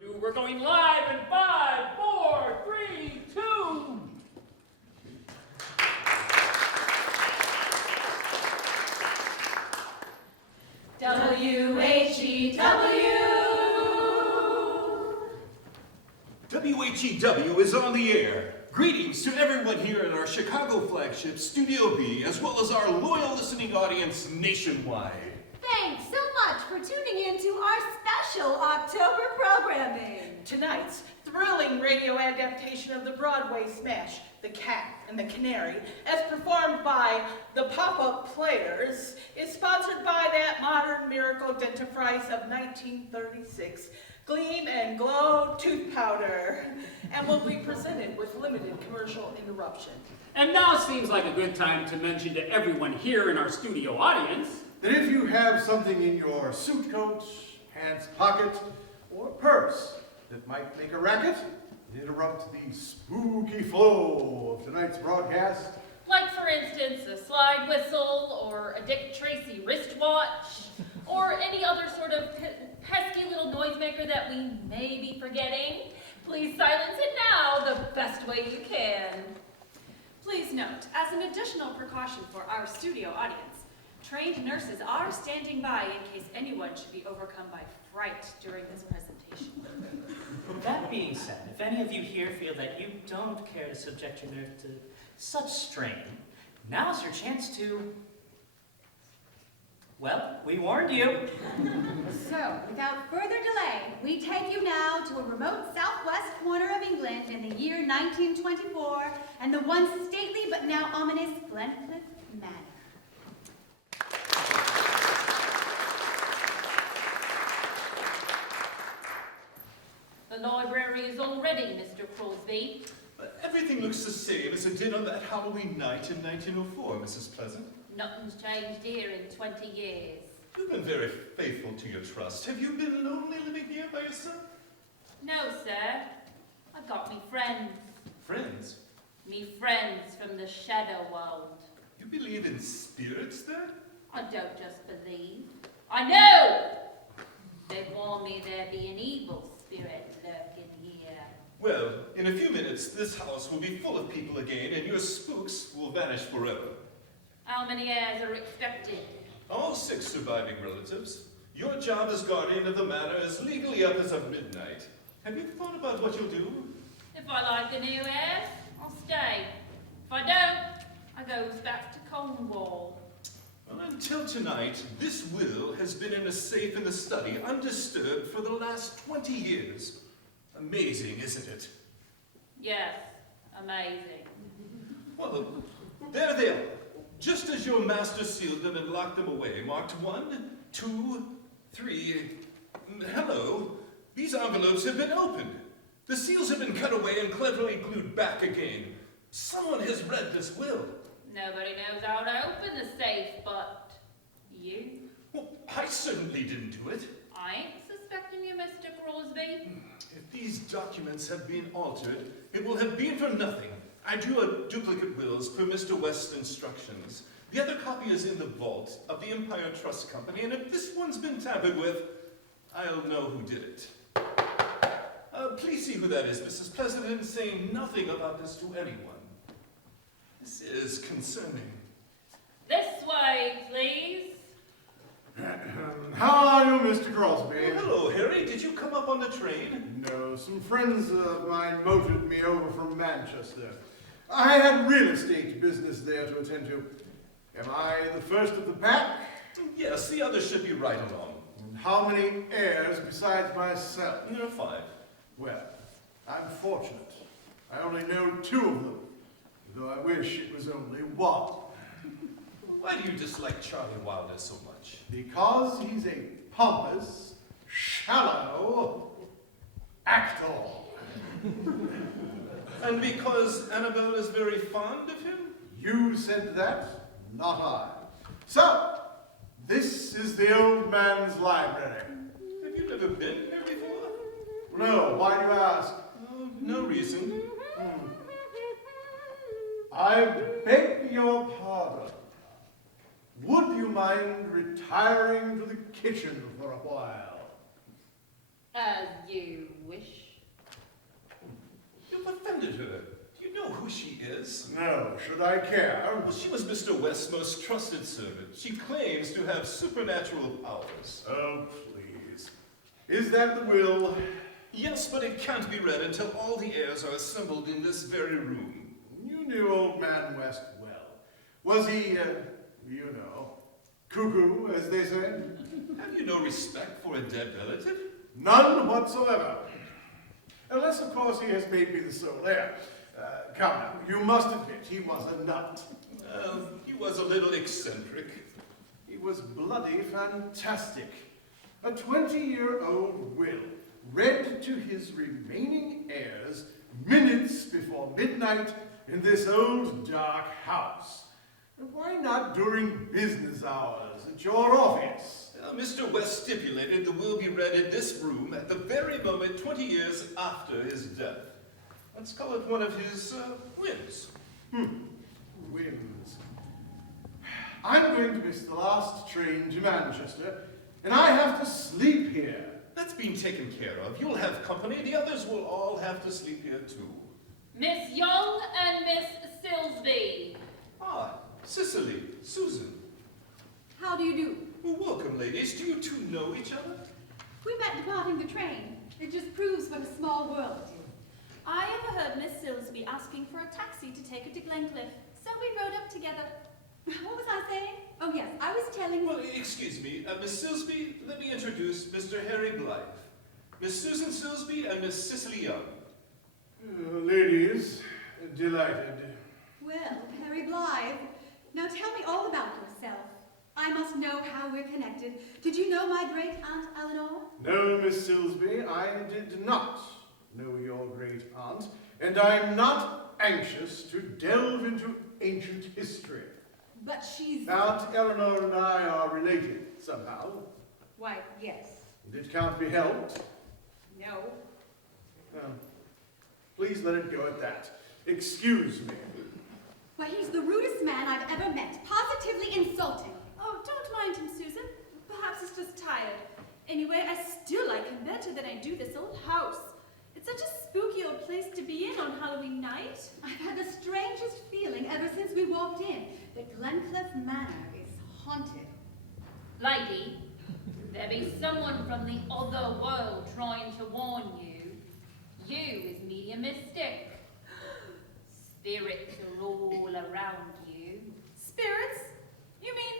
We're going live in 5, 4, 3, 2. W-H-E-W. WHEW is on the air. Greetings to everyone here at our Chicago flagship, Studio B, as well as our loyal listening audience nationwide. Thanks so much for tuning in to our special October programming. Tonight's thrilling radio adaptation of the Broadway smash, The Cat and the Canary, as performed by the Pop-Up Players, is sponsored by that modern miracle dentifrice of 1936, Gleam and Glow Tooth Powder, and will be presented with limited commercial interruption. And now seems like a good time to mention to everyone here in our studio audience that if you have something in your suit coat, pants pocket, or purse that might make a racket and interrupt the spooky flow of tonight's broadcast, like, for instance, a slide whistle, or a Dick Tracy wristwatch, or any other sort of pesky little noisemaker that we may be forgetting, please silence it now the best way you can. Please note, as an additional precaution for our studio audience, trained nurses are standing by in case anyone should be overcome by fright during this presentation. That being said, if any of you here feel that you don't care to subject your nerves to such strain, now's your chance to... Well, we warned you. So, without further delay, we take you now to a remote southwest corner of England in the year 1924 and the once stately but now ominous Glencliff Manor. The library is all ready, Mr. Crosby. Everything looks the same as it did on that Halloween night in 1904, Mrs. Pleasant. Nothing's changed here in 20 years. You've been very faithful to your trust. Have you been lonely living here by yourself? No, sir. I've got me friends. Friends? Me friends from the shadow world. You believe in spirits, then? I don't just believe. I know! They warn me there be an evil spirit lurking here. Well, in a few minutes, this house will be full of people again, and your spooks will vanish forever. How many heirs are expected? All 6 surviving relatives. Your job as guardian of the manor is legally up as of midnight. Have you thought about what you'll do? If I like the new heirs, I'll stay. If I don't, I goes back to Cornwall. Well, until tonight, this will has been in a safe in the study, undisturbed for the last 20 years. Amazing, isn't it? Yes, amazing. Well, there they are. Just as your master sealed them and locked them away, marked 1, 2, 3. Hello, these envelopes have been opened. The seals have been cut away and cleverly glued back again. Someone has read this will. Nobody knows how to open the safe but you. Well, I certainly didn't do it. I ain't suspecting you, Mr. Crosby. If these documents have been altered, it will have been for nothing. I drew a duplicate wills per Mr. West's instructions. The other copy is in the vault of the Empire Trust Company, and if this one's been tampered with, I'll know who did it. Please see who that is, Mrs. Pleasant, and say nothing about this to anyone. This is concerning. This way, please. how are you, Mr. Crosby? Oh, hello, Harry. Did you come up on the train? No, some friends of mine motored me over from Manchester. I had real estate business there to attend to. Am I the first of the pack? Yes, the others should be right along. How many heirs besides myself? There are 5. Well, I'm fortunate. I only know 2 of them, though I wish it was only 1. Why do you dislike Charlie Wilder so much? Because he's a pompous, shallow actor. And because Annabelle is very fond of him? You said that, not I. So, this is the old man's library. Have you ever been here before? No, why do you ask? Oh, no reason. I beg your pardon. Would you mind retiring to the kitchen for a while? As you wish. You've offended her. Do you know who she is? No, should I care? Well, she was Mr. West's most trusted servant. She claims to have supernatural powers. Oh, please. Is that the will? Yes, but it can't be read until all the heirs are assembled in this very room. You knew old man West well. Was he, you know, cuckoo, as they say? Have you no respect for a dead relative? None whatsoever. Unless, of course, he has made me the sole heir. Come now, you must admit he was a nut. He was a little eccentric. He was bloody fantastic. A 20-year-old will, read to his remaining heirs minutes before midnight in this old dark house. And why not during business hours at your office? Mr. West stipulated the will be read in this room at the very moment 20 years after his death. Let's call it one of his whims. Whims. I'm going to miss the last train to Manchester, and I have to sleep here. That's been taken care of. You'll have company. The others will all have to sleep here too. Miss Young and Miss Silsby. Ah, Cicily, Susan. How do you do? Well, welcome, ladies. Do you two know each other? We met departing the train. It just proves what a small world it is. I overheard Miss Silsby asking for a taxi to take her to Glencliff, so we rode up together. What was I saying? Oh yes, I was telling... Well, excuse me. Miss Silsby, let me introduce Mr. Harry Blythe. Miss Susan Silsby and Miss Cicely Young. Ladies, delighted. Well, Harry Blythe, now tell me all about yourself. I must know how we're connected. Did you know my great-aunt Eleanor? No, Miss Silsby, I did not know your great-aunt, and I'm not anxious to delve into ancient history. But she's... Aunt Eleanor and I are related, somehow. Why, yes. It can't be helped. No. Please let it go at that. Excuse me. Why, he's the rudest man I've ever met. Positively insulting. Oh, don't mind him, Susan. Perhaps he's just tired. Anyway, I still like him better than I do this old house. It's such a spooky old place to be in on Halloween night. I've had the strangest feeling ever since we walked in that Glencliff Manor is haunted. Lady, there be someone from the other world trying to warn you. You is mediumistic. Spirits are all around you. Spirits? You mean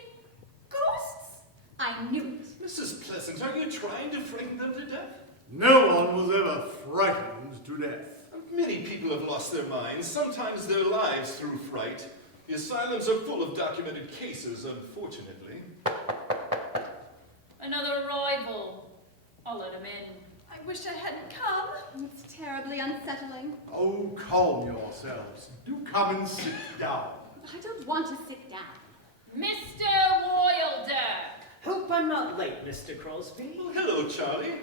ghosts? I knew it. Mrs. Pleasant, are you trying to frighten them to death? No one was ever frightened to death. Many people have lost their minds, sometimes their lives through fright. The asylums are full of documented cases, unfortunately. Another arrival. I'll let him in. I wish I hadn't come. It's terribly unsettling. Oh, calm yourselves. Do come and sit down. I don't want to sit down. Mr. Wilder. Hope I'm not late, Mr. Crosby. Well, hello, Charlie.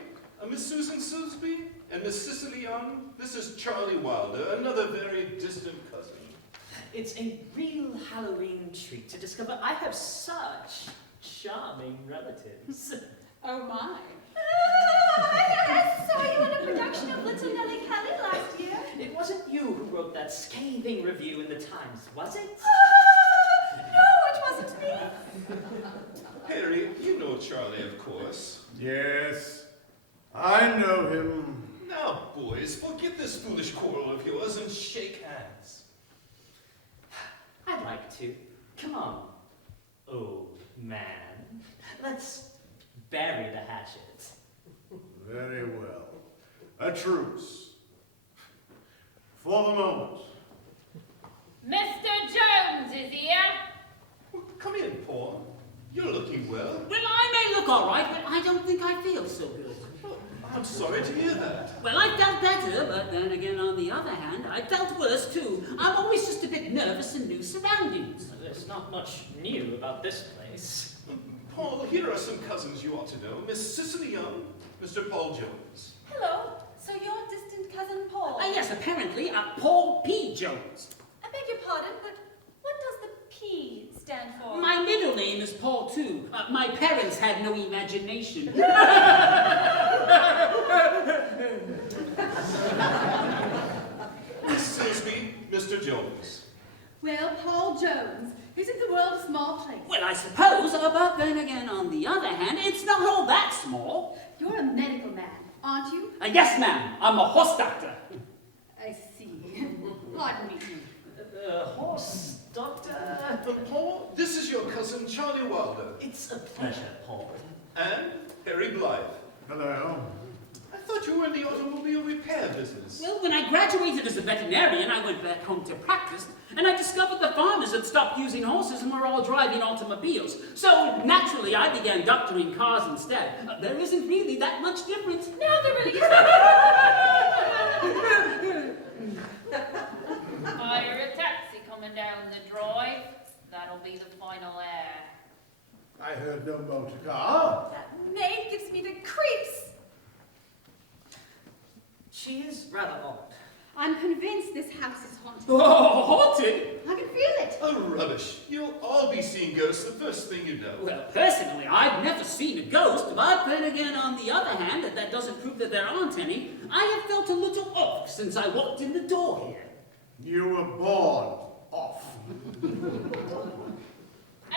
Miss Susan Silsby and Miss Cicely Young. This is Charlie Wilder, another very distant cousin. It's a real Halloween treat to discover I have such charming relatives. Oh my. I saw you in a production of Little Nellie Kelly last year. It wasn't you who wrote that scathing review in the Times, was it? No, it wasn't me. Harry, you know Charlie, of course. Yes, I know him. Now, boys, forget this foolish quarrel of yours and shake hands. I'd like to. Come on, old man. Let's bury the hatchet. Very well. A truce. For the moment. Mr. Jones is here. Well, come in, Paul. You're looking well. Well, I may look all right, but I don't think I feel so good. Oh, I'm sorry to hear that. Well, I felt better, but then again, on the other hand, I felt worse too. I'm always just a bit nervous in new surroundings. There's not much new about this place. Paul, here are some cousins you ought to know. Miss Cicely Young, Mr. Paul Jones. Hello. So you're distant cousin Paul? Yes, apparently, Paul P. Jones. I beg your pardon, but what does the P stand for? My middle name is Paul, too. My parents had no imagination. Miss Silsby, Mr. Jones. Well, Paul Jones, isn't the world a small place? Well, I suppose, but then again, on the other hand, it's not all that small. You're a medical man, aren't you? Yes, ma'am. I'm a horse doctor. I see. Pardon me. Horse doctor? Paul, this is your cousin Charlie Wilder. It's a pleasure, Paul. And Harry Blythe. Hello. I thought you were in the automobile repair business. Well, when I graduated as a veterinarian, I went back home to practice, and I discovered the farmers had stopped using horses and were all driving automobiles. So, naturally, I began doctoring cars instead. There isn't really that much difference. No, there really isn't. Hire a taxi coming down the drive. That'll be the final air. I heard no motor car. That maid gives me the creeps. She is rather odd. I'm convinced this house is haunted. Oh, haunted? I can feel it. Oh, rubbish. You'll all be seeing ghosts the first thing you know. Well, personally, I've never seen a ghost, but then again, on the other hand, that doesn't prove that there aren't any. I have felt a little off since I walked in the door here. You were born off.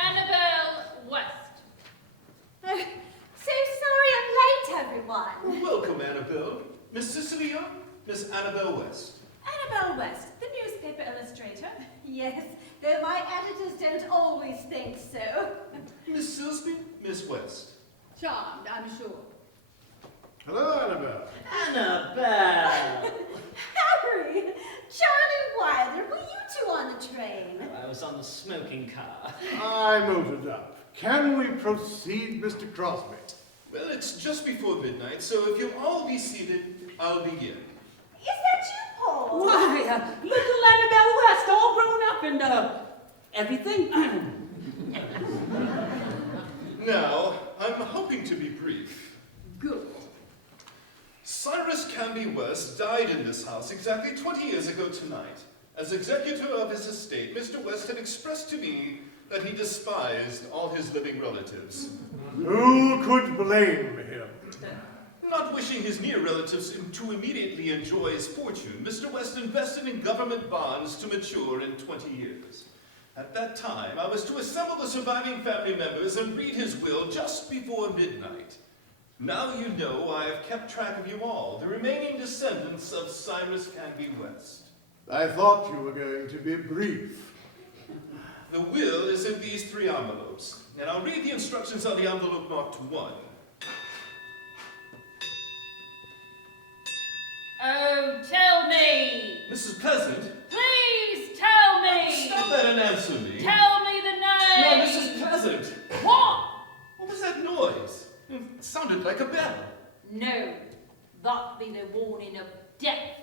Annabelle West. So sorry I'm late, everyone. Welcome, Annabelle. Miss Cicily, Miss Annabelle West. Annabelle West, the newspaper illustrator. Yes, though my editors don't always think so. Miss Silsby, Miss West. Charmed, I'm sure. Hello, Annabelle. Annabelle! Harry! Charlie Wilder, were you two on the train? I was on the smoking car. I motored up. Can we proceed, Mr. Crosby? Well, it's just before midnight, so if you'll all be seated, I'll begin. Is that you, Paul? Why, little Annabelle West, all grown up and, everything. Now, I'm hoping to be brief. Good. Cyrus Canby West died in this house exactly 20 years ago tonight. As executor of his estate, Mr. West had expressed to me that he despised all his living relatives. Who could blame him? Not wishing his near relatives to immediately enjoy his fortune, Mr. West invested in government bonds to mature in 20 years. At that time, I was to assemble the surviving family members and read his will just before midnight. Now you know I have kept track of you all, the remaining descendants of Cyrus Canby West. I thought you were going to be brief. The will is in these 3 envelopes, and I'll read the instructions on the envelope marked 1. Oh, tell me! Mrs. Pleasant, Please tell me! stop that and answer me. Tell me the No, name! Mrs. Pleasant. What? What was that noise? It sounded like a bell. No, that be the warning of death.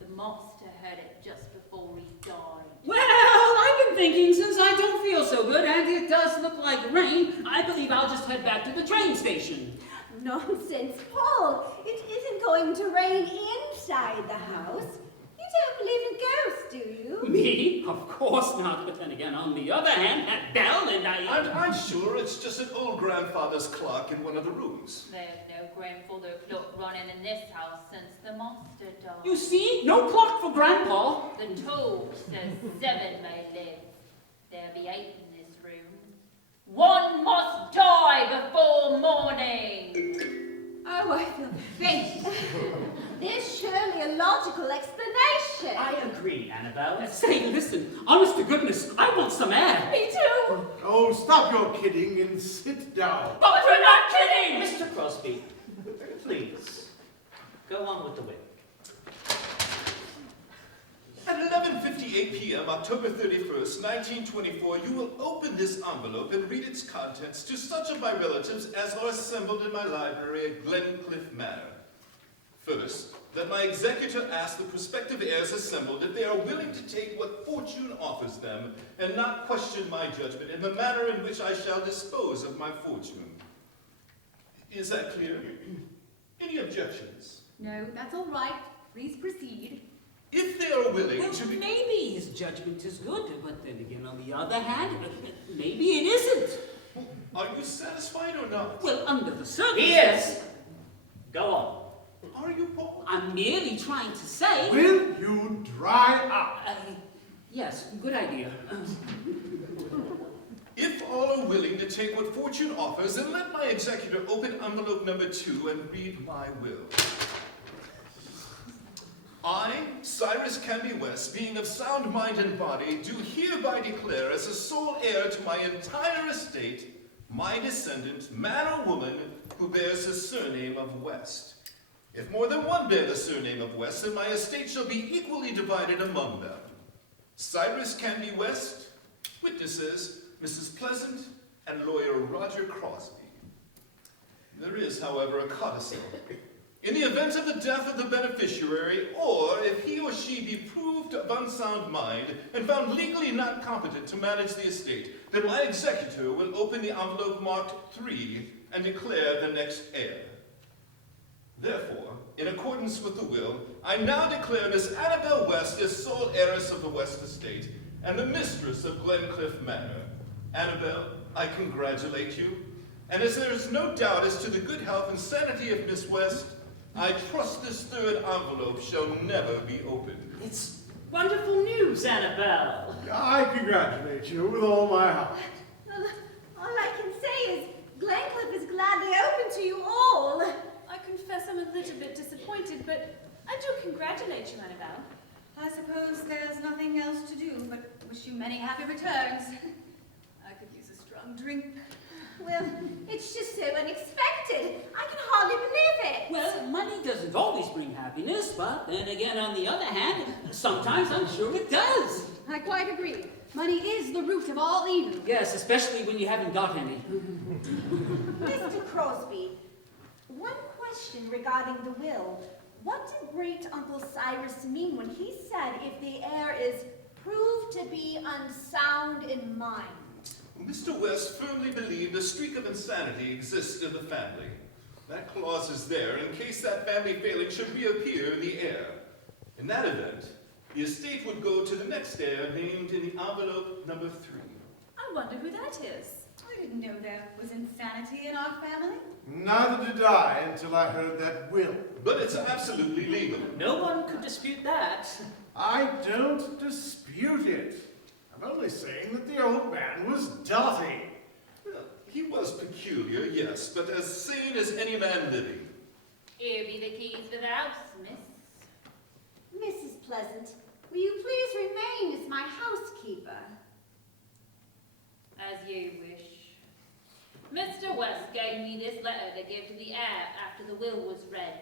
The master heard it just before he died. Well, I've been thinking since I don't feel so good and it does look like rain, I believe I'll just head back to the train station. Nonsense, Paul. It isn't going to rain inside the house. You don't believe in ghosts, do you? Me? Of course not. But then again, on the other hand, that bell and I'm sure it's just an old grandfather's clock in one of the rooms. There's no grandfather clock running in this house since the master died. You see? No clock for Grandpa. The toll says 7 may live. There'll be 8 in this room. 1 must die before morning. Oh, I feel faint. There's surely a logical explanation. I agree, Annabelle. Say, listen, honest to goodness, I want some air. Me too. Oh, stop your kidding and sit down. But we're not kidding! Mr. Crosby, please, go on with the will. At 11:58 p.m., October 31st, 1924, you will open this envelope and read its contents to such of my relatives as are assembled in my library at Glencliff Manor. First, that my executor ask the prospective heirs assembled if they are willing to take what fortune offers them and not question my judgment in the manner in which I shall dispose of my fortune. Is that clear? Any objections? No, that's all right. Please proceed. If they are willing Well, to be... maybe his judgment is good, but then again, on the other hand, maybe it isn't. Are you satisfied or not? Well, under the He circumstances... is. Go on. Are you, Paul? I'm merely trying to say... Will you dry up? Yes, good idea. If all are willing to take what fortune offers, then let my executor open envelope number 2 and read my will. I, Cyrus Canby West, being of sound mind and body, do hereby declare as the sole heir to my entire estate, my descendant, man or woman, who bears the surname of West. If more than one bear the surname of West, then my estate shall be equally divided among them. Cyrus Canby West, witnesses, Mrs. Pleasant and lawyer Roger Crosby. There is, however, a codicil. In the event of the death of the beneficiary, or if he or she be proved of unsound mind and found legally not competent to manage the estate, then my executor will open the envelope marked 3 and declare the next heir. Therefore, in accordance with the will, I now declare Miss Annabelle West as sole heiress of the West estate and the mistress of Glencliff Manor. Annabelle, I congratulate you, and as there is no doubt as to the good health and sanity of Miss West, I trust this third envelope shall never be opened. It's wonderful news, Annabelle. I congratulate you with all my heart. Well, all I can say is Glencliff is gladly open to you all. I confess I'm a little bit disappointed, but I do congratulate you, Annabelle. I suppose there's nothing else to do but wish you many happy returns. I could use a strong drink. Well, it's just so unexpected. I can hardly believe it. Well, money doesn't always bring happiness, but then again, on the other hand, sometimes I'm sure it does. I quite agree. Money is the root of all evil. Yes, especially when you haven't got any. Mr. Crosby, one question regarding the will. What did great Uncle Cyrus mean when he said if the heir is proved to be unsound in mind? Mr. West firmly believed a streak of insanity exists in the family. That clause is there in case that family failing should reappear in the heir. In that event, the estate would go to the next heir named in the envelope number 3. I wonder who that is. I didn't know there was insanity in our family. Neither did I until I heard that will. But it's absolutely legal. No one could dispute that. I don't dispute it. I'm only saying that the old man was dotty. Well, he was peculiar, yes, but as sane as any man living. Here be the keys to the house, miss. Mrs. Pleasant, will you please remain as my housekeeper? As you wish. Mr. West gave me this letter to give to the heir after the will was read.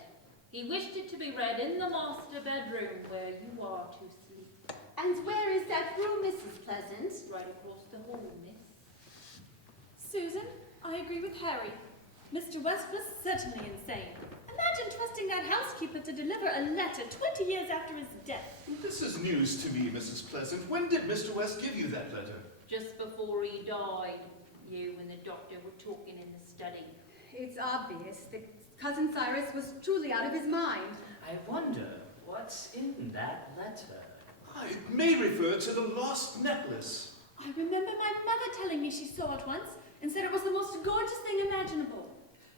He wished it to be read in the master bedroom where you are to sleep. And where is that room, Mrs. Pleasant? Right across the hall, miss. Susan, I agree with Harry. Mr. West was certainly insane. Imagine trusting that housekeeper to deliver a letter 20 years after his death. This is news to me, Mrs. Pleasant. When did Mr. West give you that letter? Just before he died, you and the doctor were talking in the study. It's obvious that Cousin Cyrus was truly out of his mind. I wonder what's in that letter. It may refer to the lost necklace. I remember my mother telling me she saw it once and said it was the most gorgeous thing imaginable.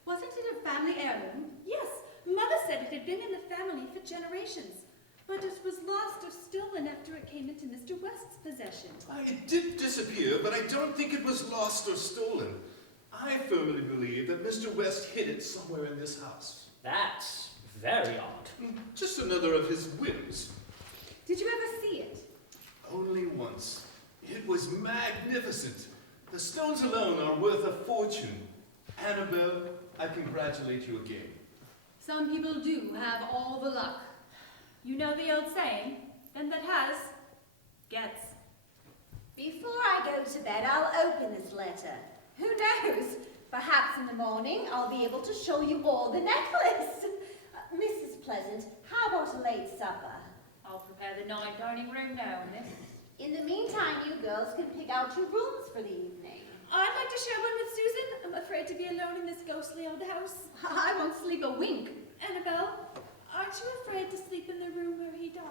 Wasn't it a family heirloom? Yes, Mother said it had been in the family for generations, but it was lost or stolen after it came into Mr. West's possession. It did disappear, but I don't think it was lost or stolen. I firmly believe that Mr. West hid it somewhere in this house. That's very odd. Just another of his whims. Did you ever see it? Only once. It was magnificent. The stones alone are worth a fortune. Annabelle, I congratulate you again. Some people do have all the luck. You know the old saying, then that has, gets. Before I go to bed, I'll open this letter. Who knows? Perhaps in the morning I'll be able to show you all the necklace. Mrs. Pleasant, how about a late supper? I'll prepare the night dining room now, miss. In the meantime, you girls can pick out your rooms for the evening. I'd like to share one with Susan. I'm afraid to be alone in this ghostly old house. I won't sleep a wink. Annabelle, aren't you afraid to sleep in the room where he died?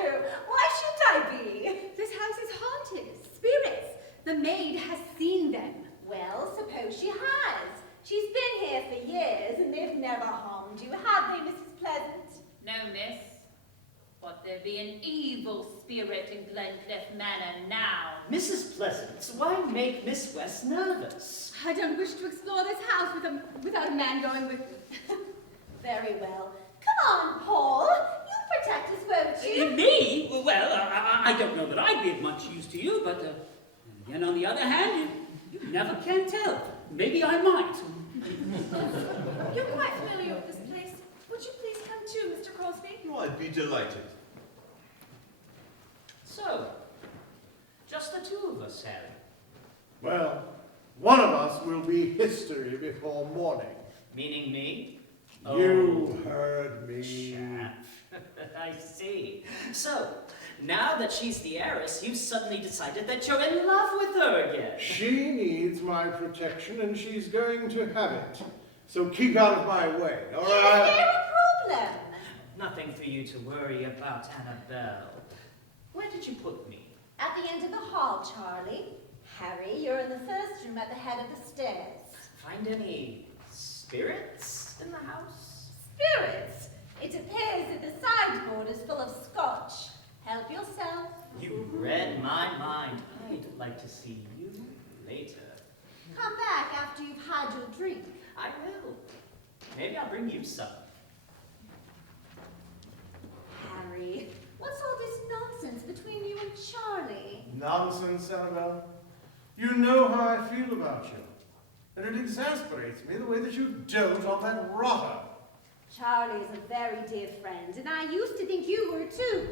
No, why should I be? This house is haunted. Spirits. The maid has seen them. Well, suppose she has. She's been here for years and they've never harmed you, have they, Mrs. know, miss, but there be an evil spirit in Glencliff Manor now. Mrs. Pleasant, why make Miss West nervous? I don't wish to explore this house without a man going with me. Very well. Come on, Paul. You protect us, won't you? Me? Well, I don't know that I'd be of much use to you, but again, on the other hand, you never can tell. Maybe I might. You're quite familiar with this place. Would you please come too, Mr. Crosby? Oh, I'd be delighted. So, just the two of us, Harry. Well, one of us will be history before morning. Meaning me? You heard me. Chap. I see. So, now that she's the heiress, you've suddenly decided that you're in love with her again. She needs my protection, and she's going to have it. So keep out of my way, all Is right? there a problem? Nothing for you to worry about, Annabelle. Where did you put me? At the end of the hall, Charlie. Harry, you're in the first room at the head of the stairs. Find any spirits in the house? Spirits! It appears that the sideboard is full of scotch. Help yourself. You read my mind. I'd like to see you later. Come back after you've had your drink. I will. Maybe I'll bring you some. Harry, what's all this nonsense between you and Charlie? Nonsense, Annabelle. You know how I feel about you. And it exasperates me the way that you dote on that rotter. Charlie is a very dear friend, and I used to think you were too.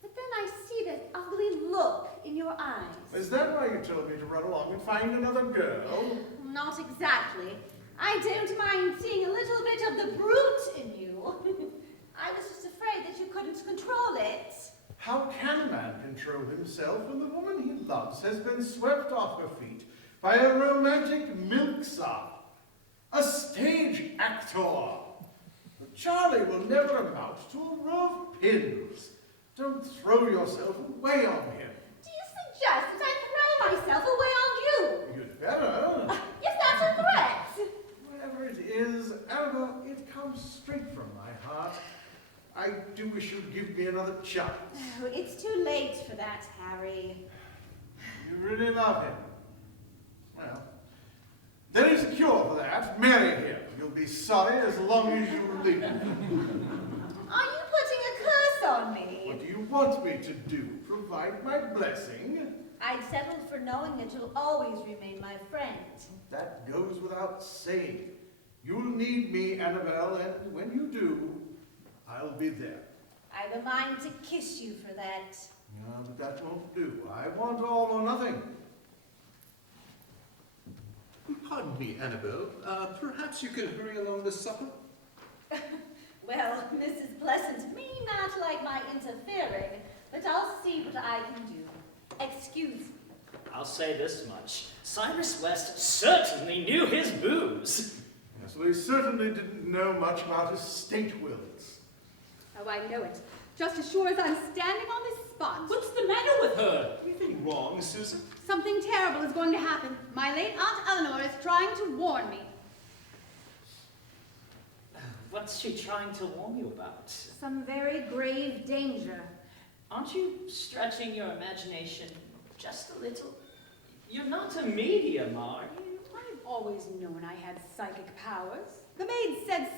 But then I see that ugly look in your eyes. Is that why you told me to run along and find another girl? Not exactly. I don't mind seeing a little bit of the brute in you. I was just afraid that you couldn't control it. How can a man control himself when the woman he loves has been swept off her feet by a romantic milksop, a stage actor? Charlie will never amount to a row of pins. Don't throw yourself away on him. Do you suggest that I throw myself away on you? You'd better. Is that a threat? Whatever it is, Annabelle, it comes straight from my heart. I do wish you'd give me another chance. Oh, it's too late for that, Harry. You really love him. Well, there is a cure for that. Marry him. You'll be sorry as long as you live. Are you putting a curse on me? What do you want me to do? Provide my blessing? I'd settle for knowing that you'll always remain my friend. That goes without saying. You'll need me, Annabelle, and when you do, I'll be there. I've a mind to kiss you for that. No, but that won't do. I want all or nothing. Pardon me, Annabelle. Perhaps you can hurry along the supper? Well, Mrs. Pleasant may not like my interfering, but I'll see what I can do. Excuse me. I'll say this much. Cyrus West certainly knew his booze. Yes, well, he certainly didn't know much about his state wills. Oh, I know it. Just as sure as I'm standing on this spot. What's the matter with her? Anything wrong, Susan? Something terrible is going to happen. My late Aunt Eleanor is trying to warn me. What's she trying to warn you about? Some very grave danger. Aren't you stretching your imagination just a little? You're not a medium, are you? I've always known I had psychic powers. The maid said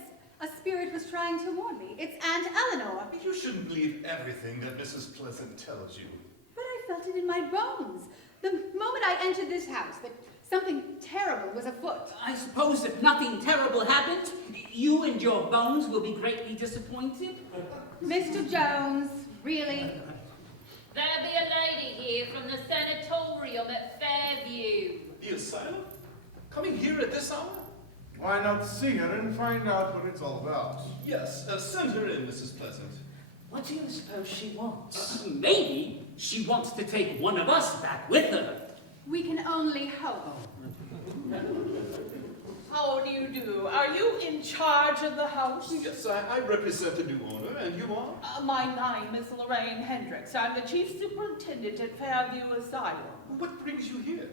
a spirit was trying to warn me. It's Aunt Eleanor. You shouldn't believe everything that Mrs. Pleasant tells you. But I felt it in my bones. The moment I entered this house, that something terrible was afoot. I suppose if nothing terrible happened, you and your bones will be greatly disappointed. Mr. Jones, really? There be a lady here from the sanatorium at Fairview. The asylum? Coming here at this hour? Why not see her and find out what it's all about? Yes, send her in, Mrs. Pleasant. What do you suppose she wants? Maybe she wants to take one of us back with her. We can only hope. How do you do? Are you in charge of the house? Yes, I represent the new owner, and you are? My name is Lorraine Hendricks. I'm the chief superintendent at Fairview Asylum. What brings you here?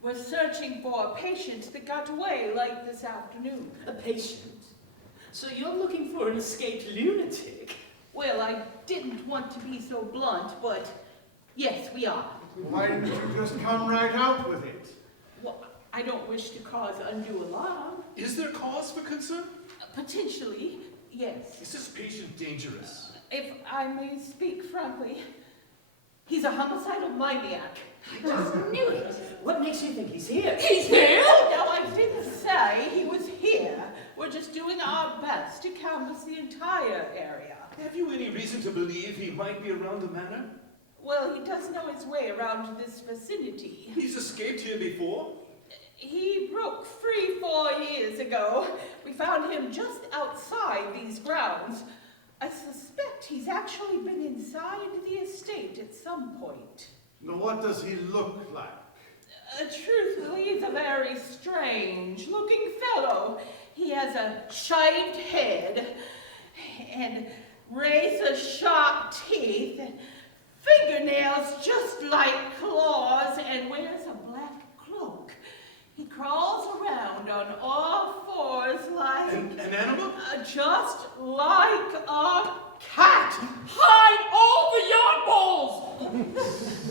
We're searching for a patient that got away late this afternoon. A patient? So you're looking for an escaped lunatic? Well, I didn't want to be so blunt, but yes, we are. Why didn't you just come right out with it? Well, I don't wish to cause undue alarm. Is there cause for concern? Potentially, yes. Is this patient dangerous? If I may speak frankly, he's a homicidal maniac. I just knew it. What makes you think he's here? He's here? Oh, no, I didn't say he was here. We're just doing our best to canvass the entire area. Have you any reason to believe he might be around the manor? Well, he does know his way around this vicinity. He's escaped here before? He broke free 4 years ago. We found him just outside these grounds. I suspect he's actually been inside the estate at some point. Now, what does he look like? Truthfully, he's a very strange-looking fellow. He has a shaved head and razor-sharp teeth and fingernails just like claws and wears a black cloak. He crawls around on all fours like... An animal? Just like a cat. Hide all the yard balls!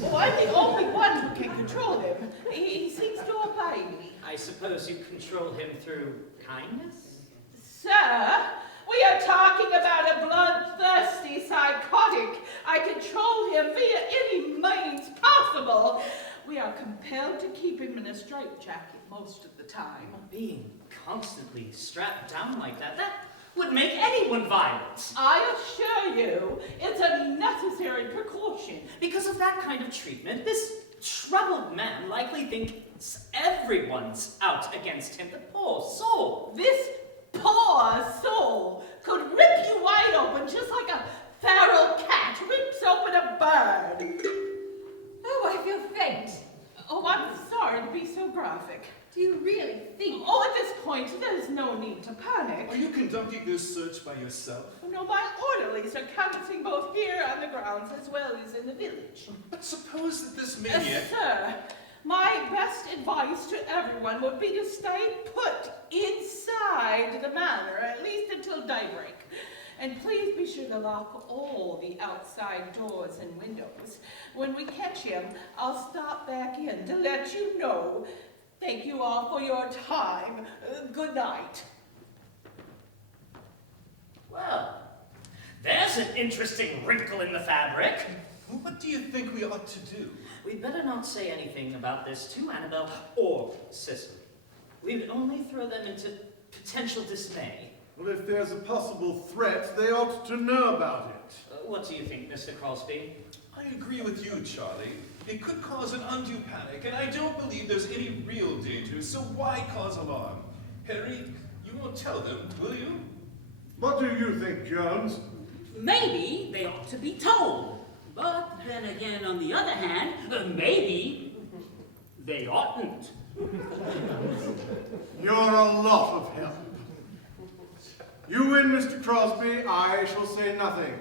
Oh, I'm the only one who can control him. He seems to obey me. I suppose you control him through kindness? Sir, we are talking about a bloodthirsty psychotic. I control him via any means possible. We are compelled to keep him in a straitjacket most of the time. Being constantly strapped down like that would make anyone violent. I assure you, it's a necessary precaution. Because of that kind of treatment, this troubled man likely thinks everyone's out against him. The poor soul. This poor soul could rip you wide open just like a feral cat rips open a bird. Oh, I feel faint. Oh, I'm sorry to be so graphic. Do you really think? Oh, at this point, there's no need to panic. Are you conducting this search by yourself? No, my orderlies are canvassing both here on the grounds as well as in the village. But suppose that this maniac... Sir, my best advice to everyone would be to stay put inside the manor, at least until daybreak. And please be sure to lock all the outside doors and windows. When we catch him, I'll stop back in to let you know. Thank you all for your time. Good night. Well, there's an interesting wrinkle in the fabric. What do you think we ought to do? We'd better not say anything about this to Annabelle or Cicely. We would only throw them into potential dismay. Well, if there's a possible threat, they ought to know about it. What do you think, Mr. Crosby? I agree with you, Charlie. It could cause an undue panic, and I don't believe there's any real danger, so why cause alarm? Harry, you won't tell them, will you? What do you think, Jones? Maybe they ought to be told. But then again, on the other hand, maybe they oughtn't. You're a lot of help. You win, Mr. Crosby. I shall say nothing.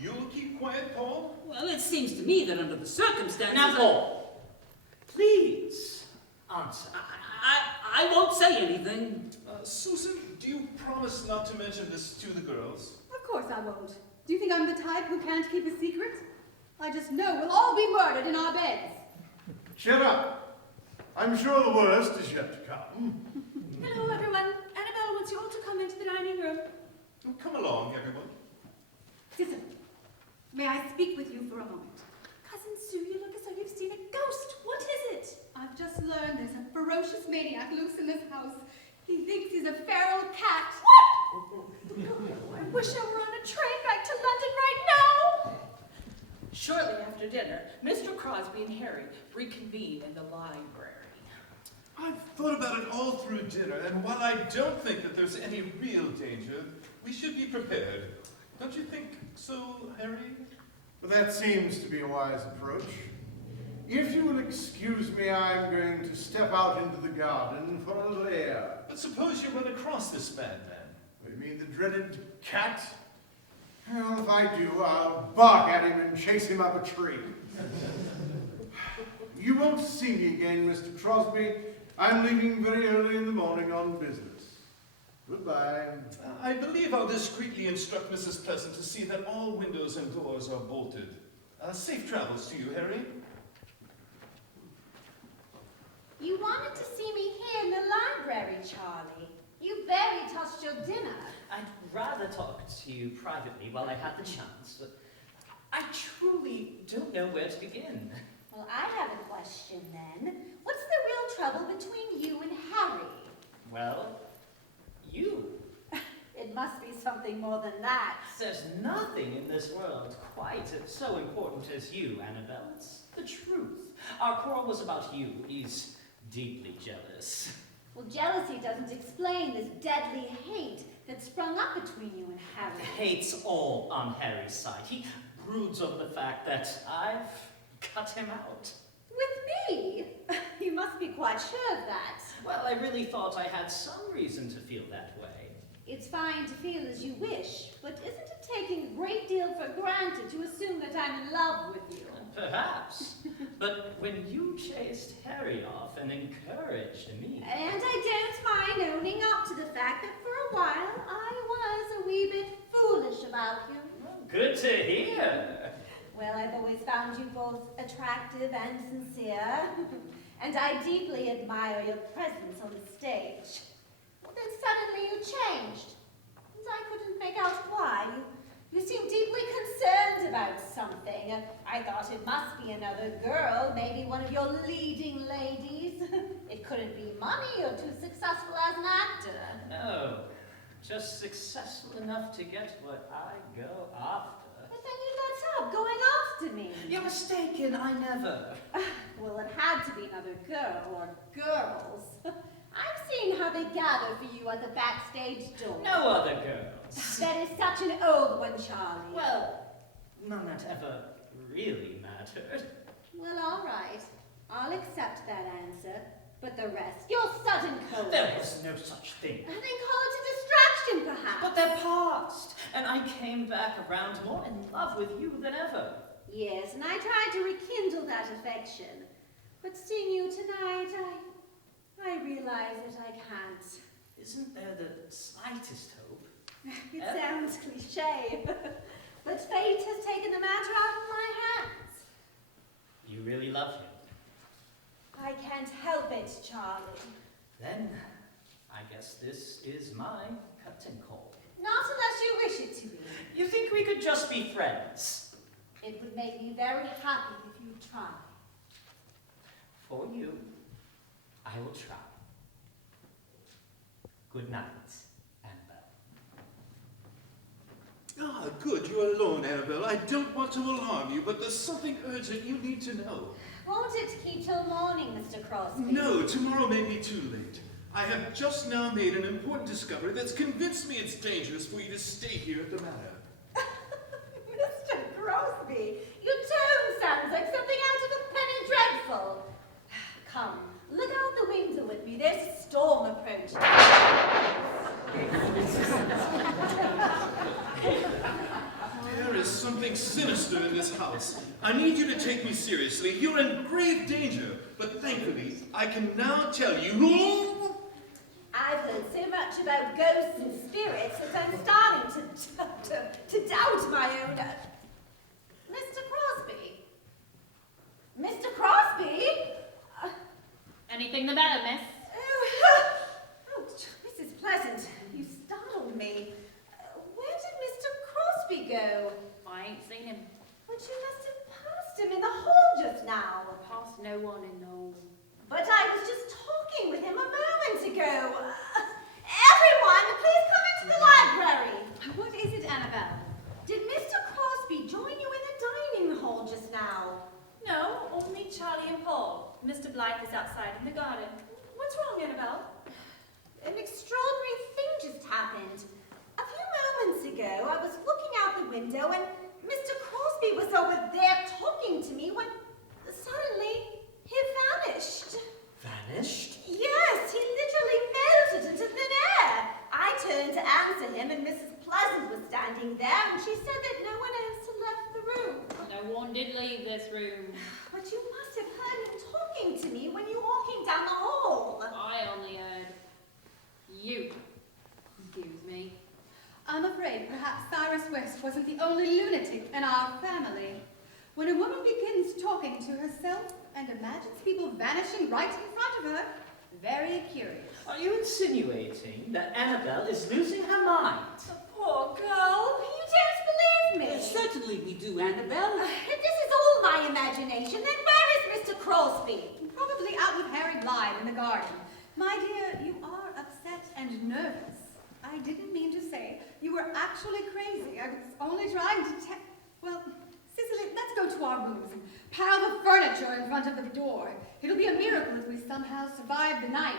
You'll keep quiet, Paul? Well, it seems to me that under the circumstances... Now, Paul, please answer. I won't say anything. Susan, do you promise not to mention this to the girls? Of course I won't. Do you think I'm the type who can't keep a secret? I just know we'll all be murdered in our beds. Shut up. I'm sure the worst is yet to come. Hello, everyone. Annabelle wants you all to come into the dining room. Oh, come along, everyone. Cicely, may I speak with you for a moment? Cousin Sue, you look as though you've seen a ghost. What is it? I've just learned there's a ferocious maniac loose in this house. He thinks he's a feral cat. What? Oh, I wish I were on a train back to London right now. Shortly after dinner, Mr. Crosby and Harry reconvene in the library. I've thought about it all through dinner, and while I don't think that there's any real danger, we should be prepared. Don't you think so, Harry? But that seems to be a wise approach. If you will excuse me, I'm going to step out into the garden for a little air. But suppose you run across this man, then? You mean the dreaded cat? Well, if I do, I'll bark at him and chase him up a tree. You won't see me again, Mr. Crosby. I'm leaving very early in the morning on business. Goodbye. I believe I'll discreetly instruct Mrs. Pleasant to see that all windows and doors are bolted. Safe travels to you, Harry. You wanted to see me here in the library, Charlie. You barely touched your dinner. I'd rather talk to you privately while I had the chance, but I truly don't know where to begin. Well, I have a question then. What's the real trouble between you and Harry? Well, you. It must be something more than that. There's nothing in this world quite so important as you, Annabelle. It's the truth. Our quarrel was about you. He's deeply jealous. Well, jealousy doesn't explain this deadly hate that sprung up between you and Harry. The hate's all on Harry's side. He broods over the fact that I've cut him out. With me? You must be quite sure of that. Well, I really thought I had some reason to feel that way. It's fine to feel as you wish, but isn't it taking a great deal for granted to assume that I'm in love with you? Perhaps. But when you chased Harry off and encouraged me... And I don't mind owning up to the fact that for a while I was a wee bit foolish about you. Well, good to hear. Well, I've always found you both attractive and sincere, and I deeply admire your presence on the stage. Then suddenly you changed, and I couldn't make out why. You seemed deeply concerned about something. I thought it must be another girl, maybe one of your leading ladies. It couldn't be money or too successful as an actor. No, just successful enough to get what I go after. But then you let up going after me. You're mistaken, I never. Well, it had to be another girl or girls. I've seen how they gather for you at the backstage door. No other girls. That is such an old one, Charlie. Well, none that ever really mattered. Well, all right. I'll accept that answer. But the rest, your sudden coldness. There was no such thing. And then call it a distraction, perhaps. But they're past, and I came back around more in love with you than ever. Yes, and I tried to rekindle that affection. But seeing you tonight, I realize that I can't. Isn't there the slightest hope? It sounds cliché, but fate has taken the matter out of my hands. You really love him? I can't help it, Charlie. Then, I guess this is my cutting call. Not unless you wish it to be. You think we could just be friends? It would make me very happy if you tried. For you, I will try. Good night, Annabelle. Ah, good, you're alone, Annabelle. I don't want to alarm you, but there's something urgent you need to know. Won't it keep till morning, Mr. Crosby? No, tomorrow may be too late. I have just now made an important discovery that's convinced me it's dangerous for you to stay here at the manor. Mr. Crosby, your tone sounds like something out of a penny dreadful. Come, look out the window with me. There's a storm approaching. There is something sinister in this house. I need you to take me seriously. You're in grave danger. But thankfully, I can now tell you who... I've heard so much about ghosts and spirits that I'm starting to doubt my own... Mr. Crosby? Mr. Crosby? Anything the matter, miss? Oh, Mrs. Pleasant, you startled me. Where did Mr. Crosby go? I ain't seen him. But you must have passed him in the hall just now. Past no one in no. But I was just talking with him a moment ago. Everyone, please come into the library. What is it, Annabelle? Did Mr. Crosby join you in the dining hall just now? No, only Charlie and Paul. Mr. Blythe is outside in the garden. What's wrong, Annabelle? An extraordinary thing just happened. A few moments ago, I was looking out the window and Mr. Crosby was over there talking to me when suddenly he vanished. Vanished? Yes, he literally melted into thin air. I turned to answer him and Mrs. Pleasant was standing there and she said that no one else had left the room. No one did leave this room. But you must have heard him talking to me when you were walking down the hall. I only heard you. I'm afraid perhaps Cyrus West wasn't the only lunatic in our family. When a woman begins talking to herself and imagines people vanishing right in front of her, very curious. Are you insinuating that Annabelle is losing her mind? The poor girl. You don't believe me. Certainly we do, Annabelle. If this is all my imagination, then where is Mr. Crosby? Probably out with Harry Blythe in the garden. My dear, you are upset and nervous. I didn't mean to say you were actually crazy. I was only trying to well, Cicely, let's go to our rooms and pile the furniture in front of the door. It'll be a miracle if we somehow survive the night.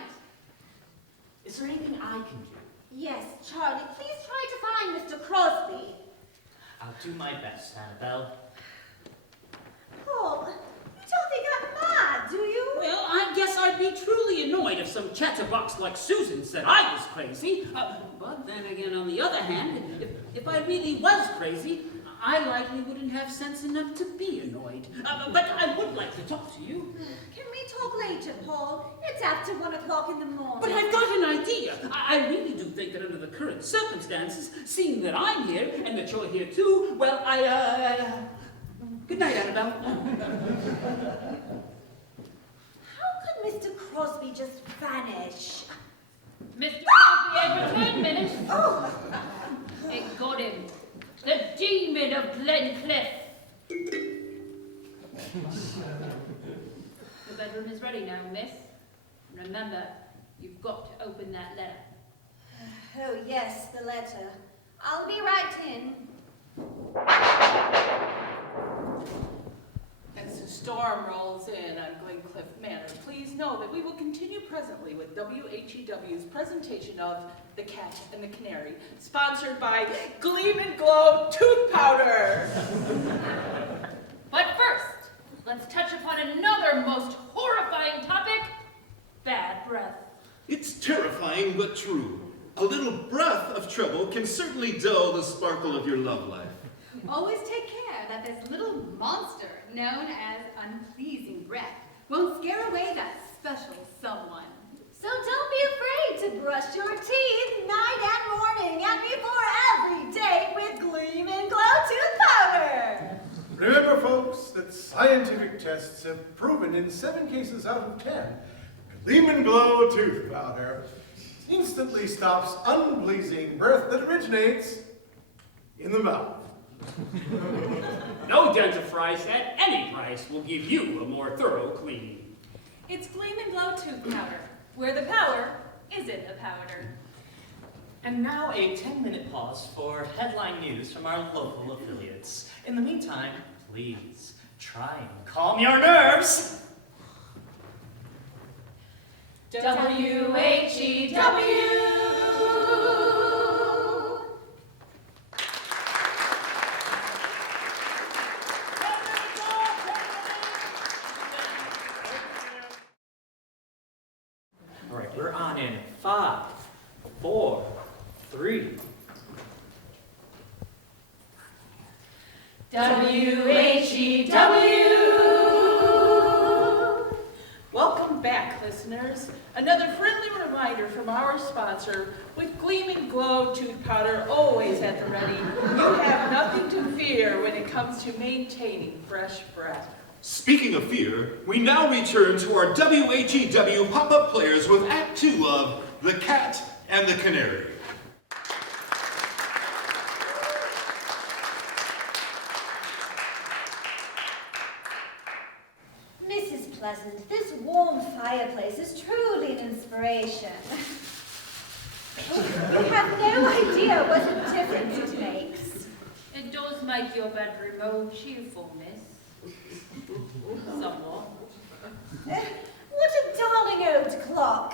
Is there anything I can do? Yes, Charlie, please try to find Mr. Crosby. I'll do my best, Annabelle. Paul, you don't think I'm mad, do you? Well, I guess I'd be truly annoyed if some chatterbox like Susan said I was crazy. But then again, on the other hand, if I really was crazy, I likely wouldn't have sense enough to be annoyed. But I would like to talk to you. Can we talk later, Paul? It's after 1 o'clock in the morning. But I've got an idea. I really do think that under the current circumstances, seeing that I'm here and that you're here too, well, Good night, Annabelle. How could Mr. Crosby just vanish? Mr. Crosby had returned, minute. Oh! It got him. The demon of Glencliff. The bedroom is ready now, miss. Remember, you've got to open that letter. Oh, yes, the letter. I'll be right in. As the storm rolls in on Glencliff Manor, please know that we will continue presently with WHEW's presentation of The Cat and the Canary, sponsored by Gleam and Glow Tooth Powder. But first, let's touch upon another most horrifying topic, bad breath. It's terrifying but true. A little breath of trouble can certainly dull the sparkle of your love life. Always take care that this little monster, known as unpleasing breath, won't scare away that special someone. So don't be afraid to brush your teeth night and morning and before every date with Gleam and Glow Tooth Powder. Remember, folks, that scientific tests have proven in 7 cases out of 10, Gleam and Glow Tooth Powder instantly stops unpleasing breath that originates in the mouth. No dentifrice at any price will give you a more thorough cleaning. It's Gleam and Glow Tooth Powder, where the power isn't a powder. And now a 10-minute pause for headline news from our local affiliates. In the meantime, please try and calm your nerves. WHEW. All right, we're on in 5, 4, 3. WHEW. Welcome back, listeners. Another friendly reminder from our sponsor, with Gleam and Glow Tooth Powder always at the ready, you have nothing to fear when it comes to maintaining fresh breath. Speaking of fear, we now return to our WHEW pop-up players with Act 2 of The Cat and the Canary. Mrs. Pleasant, this warm fireplace is truly an inspiration. You have no idea what a difference it makes. It does make your bedroom more cheerful, miss. Somewhat. What a darling old clock.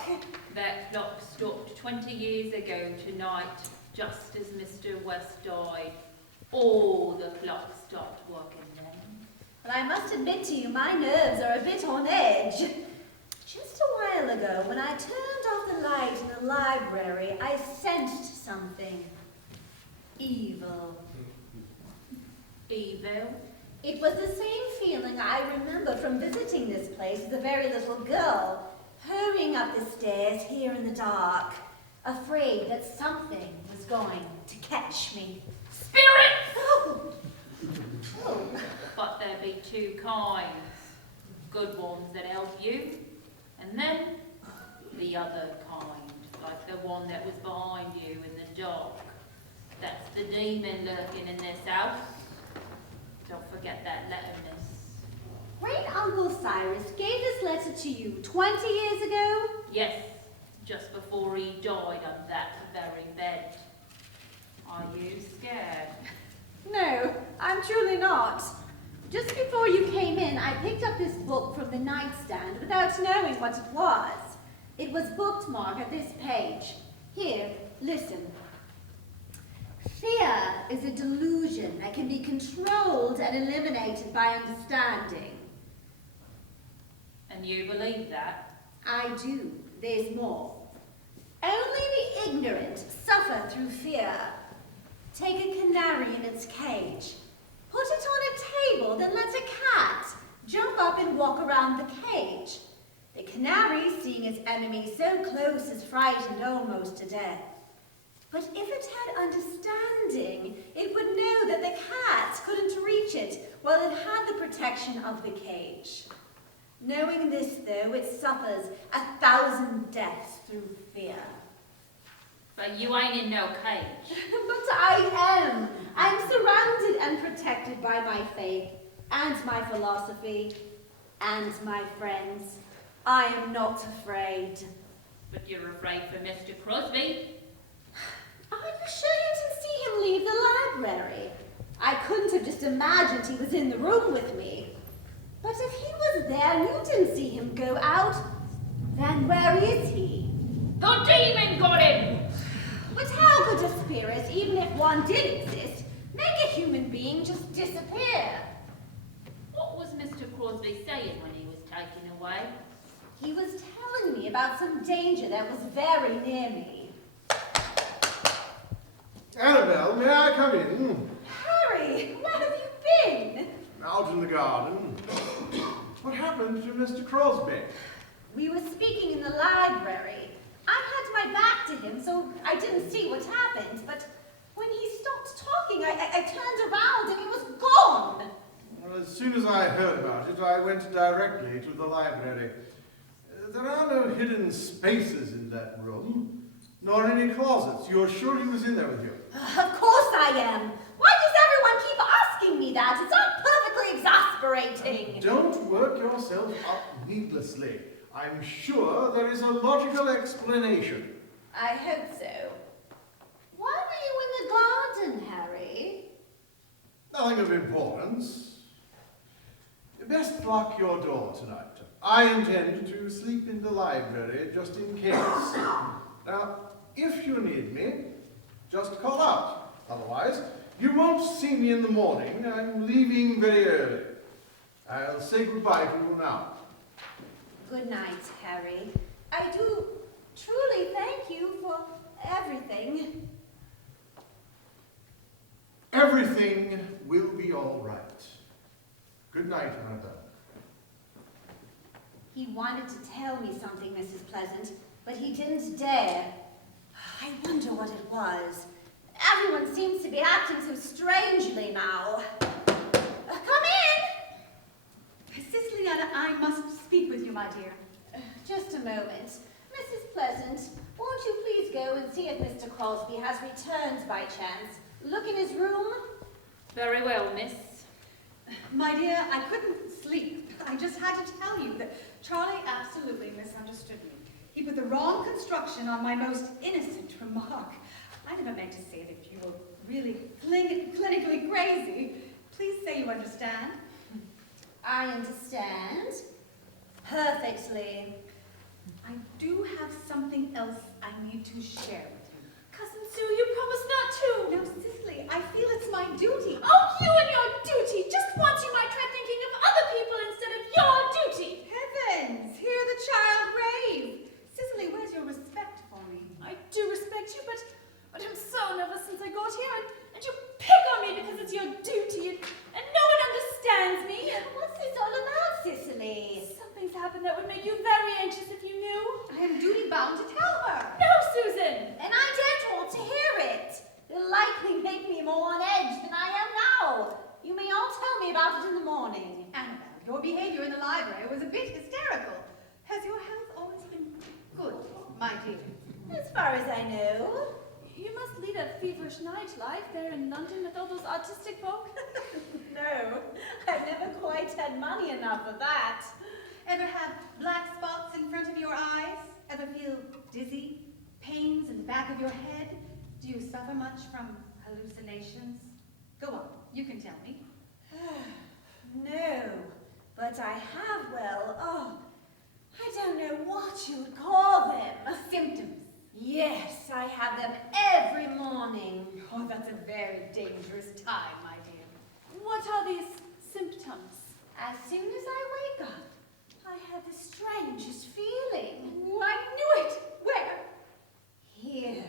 That clock stopped 20 years ago tonight, just as Mr. West died. All the clocks stopped working then. But I must admit to you, my nerves are a bit on edge. Just a while ago, when I turned off the light in the library, I sensed something evil. Evil? It was the same feeling I remember from visiting this place as a very little girl, hurrying up the stairs here in the dark, afraid that something was going to catch watch me. Spirits! Oh. But there be two kinds. Good ones that help you, and then the other kind, like the one that was behind you in the dark. That's the demon lurking in this house. Don't forget that letter, miss. Great Uncle Cyrus gave this letter to you 20 years ago? Yes, just before he died on that very bed. Are you scared? No, I'm truly not. Just before you came in, I picked up this book from the nightstand without knowing what it was. It was bookmarked at this page. Here, listen. Fear is a delusion that can be controlled and eliminated by understanding. And you believe that? I do. There's more. Only the ignorant suffer through fear. Take a canary in its cage. Put it on a table, then let a cat jump up and walk around the cage. The canary, seeing its enemy so close, is frightened almost to death. But if it had understanding, it would know that the cat couldn't reach it while it had the protection of the cage. Knowing this, though, it suffers 1,000 deaths through fear. But you ain't in no cage. But I am. I'm surrounded and protected by my faith and my philosophy and my friends. I am not afraid. But you're afraid for Mr. Crosby. Are you sure you didn't see him leave the library? I couldn't have just imagined he was in the room with me. But if he was there and you didn't see him go out, then where is he? The demon got him! But how could a spirit, even if one did exist, make a human being just disappear? What was Mr. Crosby saying when he was taken away? He was telling me about some danger that was very near me. Annabelle, may I come in? Harry, where have you been? Out in the garden. What happened to Mr. Crosby? We were speaking in the library. I had my back to him, so I didn't see what happened, but when he stopped talking, I turned around and he was gone. Well, as soon as I heard about it, I went directly to the library. There are no hidden spaces in that room, nor any closets. You're sure he was in there with you? Of course I am. Why does everyone keep asking me that? It's all perfectly exasperating. Don't work yourself up needlessly. I'm sure there is a logical explanation. I hope so. Why were you in the garden, Harry? Nothing of importance. You best lock your door tonight. I intend to sleep in the library just in case. Now, if you need me, just call out. Otherwise, you won't see me in the morning. I'm leaving very early. I'll say goodbye to you now. Good night, Harry. I do truly thank you for everything. Everything will be all right. Good night, Annabelle. He wanted to tell me something, Mrs. Pleasant, but he didn't dare. I wonder what it was. Everyone seems to be acting so strangely now. Come in! Cicely and I must speak with you, my dear. Just a moment. Mrs. Pleasant, won't you please go and see if Mr. Crosby has returned by chance? Look in his room. Very well, miss. My dear, I couldn't sleep. I just had to tell you that Charlie absolutely misunderstood me. He put the wrong construction on my most innocent remark. I never meant to say that you were really clinically crazy. Please say you understand. I understand. Perfectly. I do have something else I need to share with you. Cousin Sue, you promised not to. No, Cicely, I feel it's my duty. Oh, you and your duty. Just once you might try thinking of other people instead of your duty. Heavens, hear the child rave. Cicely, where's your respect for me? I do respect you, but I'm so nervous since I got here, and you pick on me because it's your duty, and no one understands me. What's this all about, Cicely? Something's happened that would make you very anxious if you knew. I am duty bound to tell her. No, Susan! And I don't want to hear it. The like me about it in the morning. Annabelle, your behavior in the library was a bit hysterical. Has your health always been good, my dear? As far as I know. You must lead a feverish nightlife there in London with all those autistic folk. No, I've never quite had money enough for that. Ever have black spots in front of your eyes? Ever feel dizzy? Pains in the back of your head? Do you suffer much from hallucinations? Go on, you can tell me. No, but I have, I don't know what you would call them. Symptoms. Yes, I have them every morning. Oh, that's a very dangerous time, my dear. What are these symptoms? As soon as I wake up, I have the strangest feeling. Oh, I knew it! Where? Here,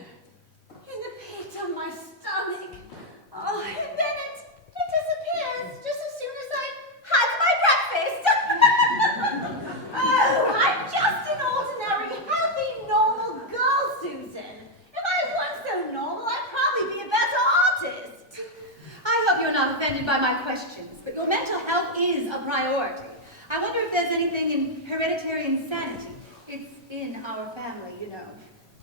in the pit of my stomach. Oh, and then it disappears just as soon as I had my breakfast. Oh, I'm just an ordinary, healthy, normal girl, Susan. If I weren't so normal, I'd probably be a better artist. I hope you're not offended by my questions, but your mental health is a priority. I wonder if there's anything in hereditary insanity. It's in our family, you know.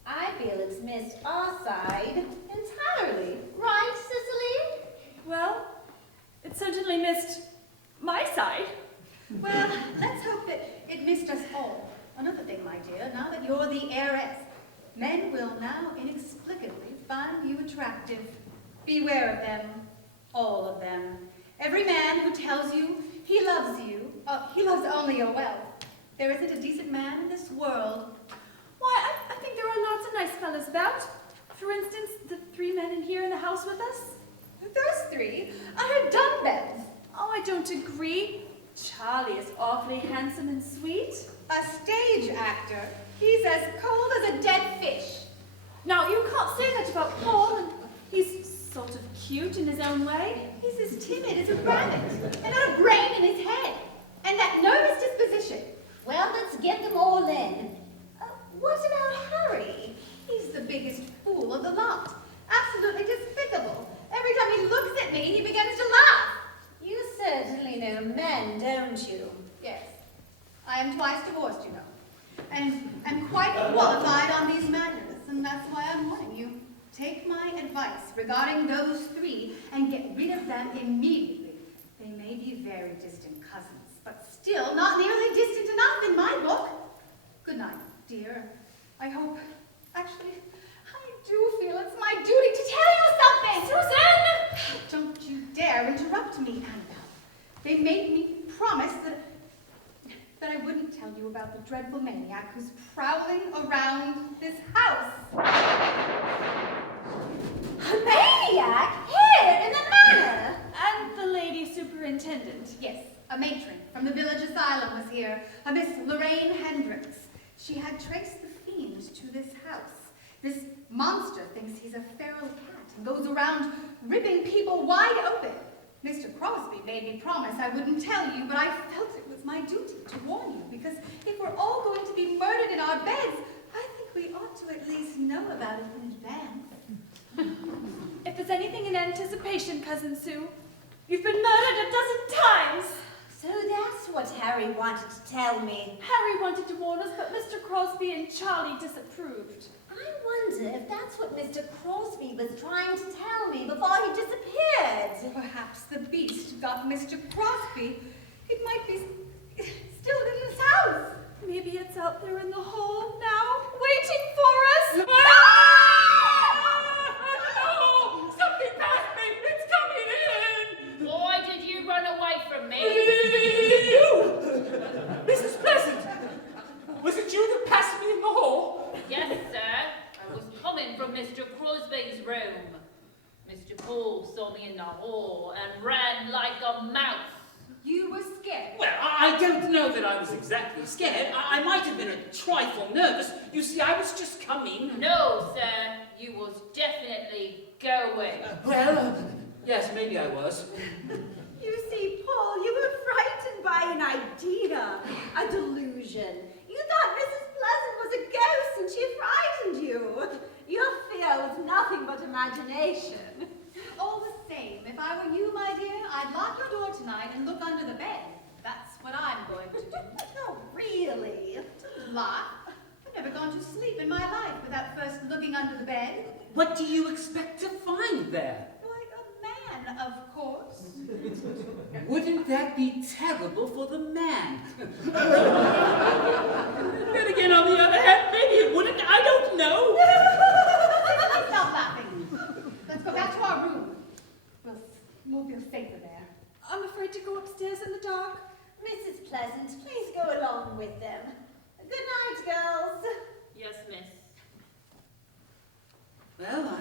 I feel it's missed our side entirely. Right, Cicely? Well, it certainly missed my side. Well, let's hope that it missed us all. Another thing, my dear, now that you're the heiress, men will now inexplicably find you attractive. Beware of them, all of them. Every man who tells you he loves you, he loves only your wealth. There isn't a decent man in this world. Why, I think there are lots of nice fellas about. For instance, the 3 men in here in the house with us. Those 3 are dumbbells. Oh, I don't agree. Charlie is awfully handsome and sweet. A stage actor. He's as cold as a dead fish. Now, you can't say that about Paul, and he's sort of cute in his own way. He's as timid as a rabbit, and not a brain in his head. And that nervous disposition. Well, let's get them all in. What about Harry? He's the biggest fool of the lot. Absolutely despicable. Every time he looks at me, he begins to laugh. You certainly know men, don't you? Yes. I am twice divorced, you know. And am quite qualified on these matters, and that's why I'm warning you. Take my advice regarding those 3 and get rid of them immediately. They may be very distant cousins, but still not nearly distant enough in my book. Good night, dear. I hope... Actually, I do feel it's my duty to tell you something! Suzanne! Don't you dare interrupt me, Annabelle. They made me promise that I wouldn't tell you about the dreadful maniac who's prowling around this house. A maniac? Here, in the manor? And the lady superintendent. Yes, a matron from the village asylum was here, a Miss Lorraine Hendricks. She had traced the fiend to this house. This monster thinks he's a feral cat and goes around ripping people wide open. Mr. Crosby made me promise I wouldn't tell you, but I felt it was my duty to warn you, because if we're all going to be murdered in our beds, I think we ought to at least know about it in advance. If there's anything in anticipation, Cousin Sue, you've been murdered 12 times. So that's what Harry wanted to tell me. Harry wanted to warn us, but Mr. Crosby and Charlie disapproved. I wonder if that's what Mr. Crosby was trying to tell me before he disappeared. Perhaps the beast got Mr. Crosby. It might be still in his house. Maybe it's out there in the hall now, waiting for us. No! Something passed me! It's coming in! Why did you run away from me? You! Mrs. Pleasant! Was it you that passed me in the hall? Yes, sir. I was coming from Mr. Crosby's room. Mr. Paul saw me in the hall and ran like a mouse. You were scared. Well, I don't know that I was exactly scared. I might have been a trifle nervous. You see, I was just coming. No, sir. You was definitely going. Yes, maybe I was. You see, Paul, you were frightened by an idea, a delusion. You thought Mrs. Pleasant was a ghost and she frightened you. Your fear was nothing but imagination. All the same, if I were you, my dear, I'd lock your door tonight and look under the bed. That's what I'm going to do. No, really. Laugh? I've never gone to sleep in my life without first looking under the bed. What do you expect to find there? Why, a man, of course. Wouldn't that be terrible for the man? Then again, on the other hand, maybe it wouldn't. I don't know. Stop laughing. Let's go back to our room. We'll feel safer there. I'm afraid to go upstairs in the dark. Mrs. Pleasant, please go along with them. Good night, girls. Yes, miss. Well,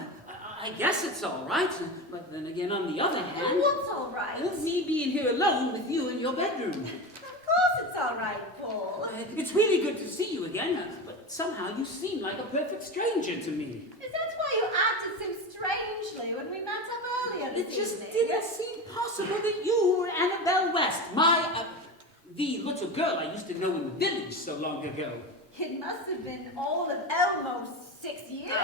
I guess it's all right. But then again, on the other hand, What's all right? me being here alone with you in your bedroom. Of course it's all right, Paul. It's really good to see you again, but somehow you seem like a perfect stranger to me. Is that why you acted so strangely when we met up earlier It this just evening? didn't seem possible that you were Annabelle West, the little girl I used to know in the village so long ago. It must have been all of almost 6 years.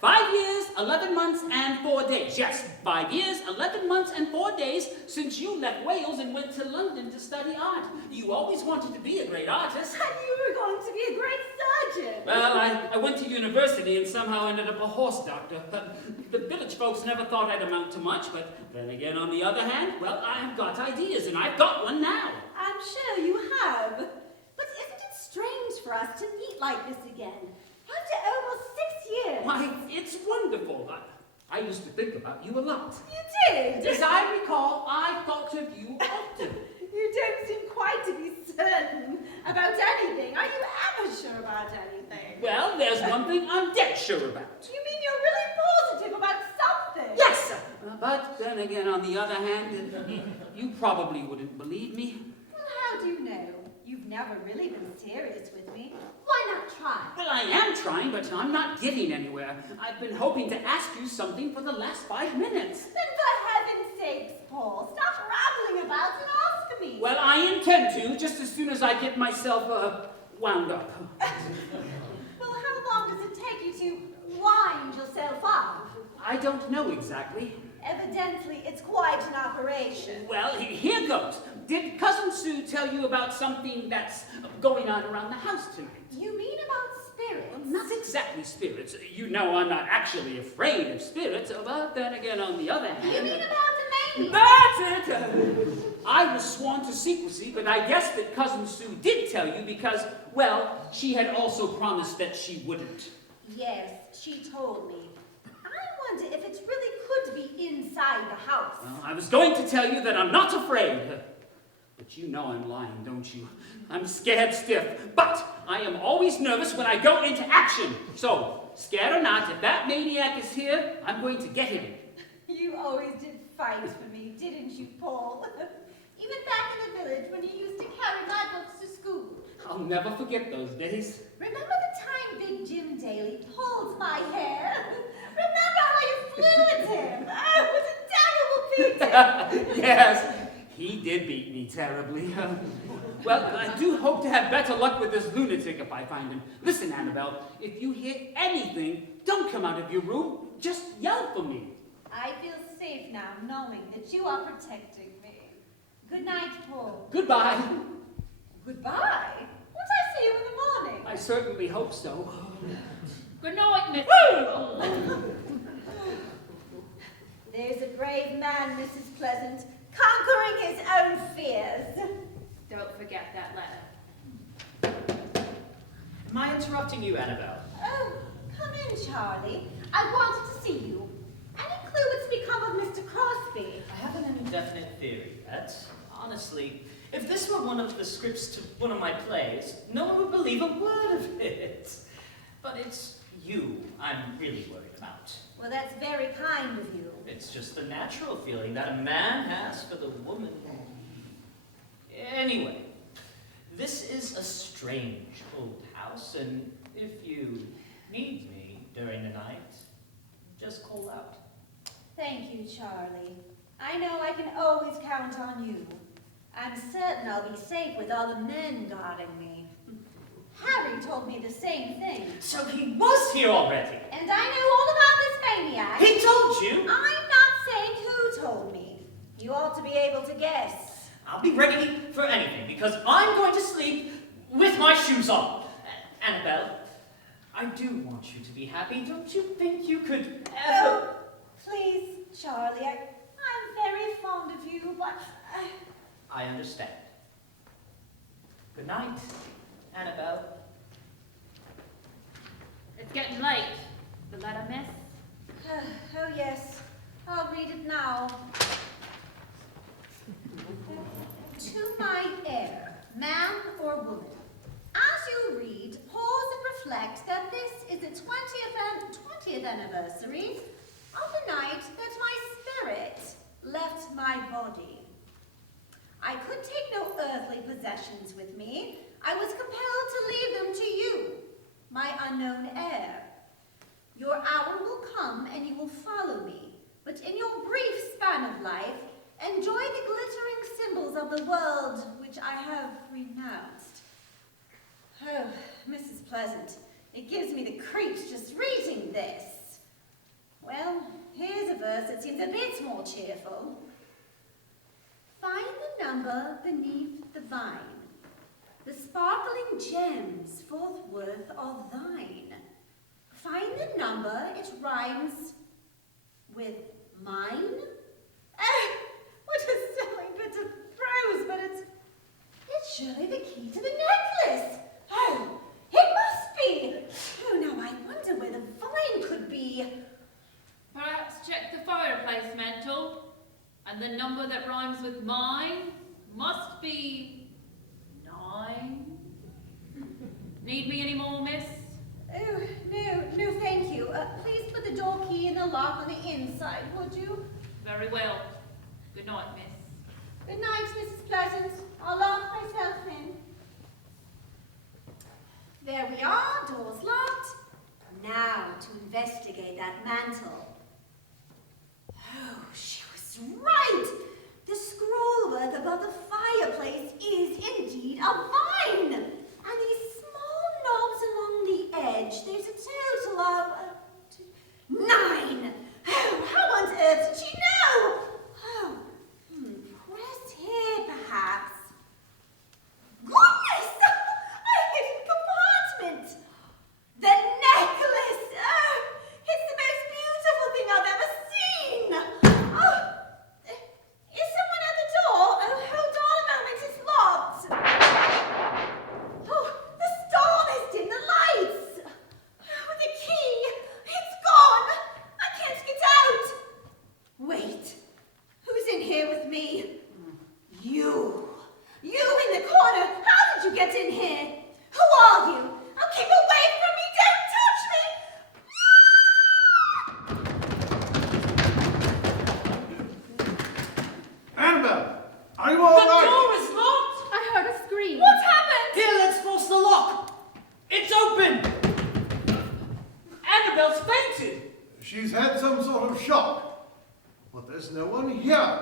5 years, 11 months, and 4 days. Yes, 5 years, 11 months, and 4 days since you left Wales and went to London to study art. You always wanted to be a great artist. And you were going to be a great surgeon. Well, I went to university and somehow ended up a horse doctor. The village folks never thought I'd amount to much, but then again, on the other hand, well, I've got ideas, and I've got one now. I'm sure you have. But isn't it strange for us to meet like this again? After almost 6 years. Why, it's wonderful. I used to think about you a lot. You did? As I recall, I thought of you often. You don't seem quite to be certain about anything. Are you ever sure about anything? Well, there's one thing I'm dead sure about. You mean you're really positive about something? Yes! But then again, on the other hand, you probably wouldn't believe me. Well, how do you know? You've never really been serious with me. Why not try? Well, I am trying, but I'm not getting anywhere. I've been hoping to ask you something for the last 5 minutes. Then for heaven's sakes, Paul, stop rambling about and ask me. Well, I intend to, just as soon as I get myself wound up. Well, how long does it take you to wind yourself up? I don't know exactly. Evidently, it's quite an operation. Well, here goes. Did Cousin Sue tell you about something that's going on around the house tonight? You mean about spirits? Well, not exactly spirits. You know I'm not actually afraid of spirits, but then again, on the other hand... You mean about a maniac? That's it! I was sworn to secrecy, but I guess that Cousin Sue did tell you because, well, she had also promised that she wouldn't. Yes, she told me. I wonder if it really could be inside the house. Well, I was going to tell you that I'm not afraid. But you know I'm lying, don't you? I'm scared stiff. But I am always nervous when I go into action. So, scared or not, if that maniac is here, I'm going to get him. You always did fight for me, didn't you, Paul? Even back in the village when you used to carry my books to school. I'll never forget those days. Remember the time Big Jim Daly pulled my hair? Remember how you flew at him? Oh, it was a terrible beating. Yes, he did beat me terribly. Well, I do hope to have better luck with this lunatic if I find him. Listen, Annabelle, if you hear anything, don't come out of your room. Just yell for me. I feel safe now knowing that you are protecting me. Good night, Paul. Goodbye. Goodbye? Won't I see you in the morning? I certainly hope so. Good night, Miss. There's a brave man, Mrs. Pleasant, conquering his own fears. Don't forget that letter. Am I interrupting you, Annabelle? Oh, come in, Charlie. I wanted to see you. Any clue what's become of Mr. Crosby? I haven't any definite theory yet. Honestly, if this were one of the scripts to one of my plays, no one would believe a word of it. But it's you I'm really worried about. Well, that's very kind of you. It's just the natural feeling that a man has for the woman. Anyway, this is a strange old house, and if you need me during the night, just call out. Thank you, Charlie. I know I can always count on you. I'm certain I'll be safe with all the men guarding me. Harry told me the same thing. So he was here already! And I knew all about this maniac. He told you! I'm not I'll be ready for anything, because I'm going to sleep with my shoes on. Annabelle, I do want you to be happy. Don't you think you could ever... Oh, please, Charlie, I'm very fond of you, but... I understand. Good night, Annabelle. It's getting late. The letter, miss? Oh, yes. I'll read it now. To my heir, man or woman, as you read, pause and reflect that this is the 20th anniversary of the night that my spirit left my body. I could take no earthly possessions with me. I was compelled to leave them to you, my unknown heir. Your hour will come and you will follow me, but in your brief span of life, enjoy the glittering symbols of the world which I have renounced. Oh, Mrs. Pleasant, it gives me the creeps just reading this. Well, here's a verse that seems a bit more cheerful. Find the number beneath the vine. The sparkling gems forthwith are thine. Find the number, it rhymes with mine. What a silly bit of prose, but it's surely the key to the necklace. Oh, it must be. Oh, now I wonder where the vine could be. Perhaps check the fireplace mantle. And the number that rhymes with mine must be 9. Need me any more, miss? Oh, no, thank you. Please put the door key in the lock on the inside, would you? Very well. Good night, miss. Good night, Mrs. Pleasant. I'll lock myself in. There we are, door's locked. Now to investigate that mantle. Oh, she was right! The scrollwork above the fireplace is indeed a vine! And these small knobs along the edge, there's a total of 9! Oh, how on earth did she know? Oh, press here perhaps. Goodness! A hidden compartment! The necklace! Oh, it's the most beautiful thing I've ever seen! Oh, is someone at the door? Oh, hold on a moment, it's locked. Oh, the storm has dimmed the lights. Oh, the key, it's gone. I can't get out. Wait, who's in here with me? You in the corner, how did you get in here? Who are you? Oh, keep away from me, don't touch me! Annabelle, are you all The right? door is locked! I heard a scream. What happened? Here, let's force the lock! It's open! Annabelle's fainted! She's had some sort of shock, but there's no one here.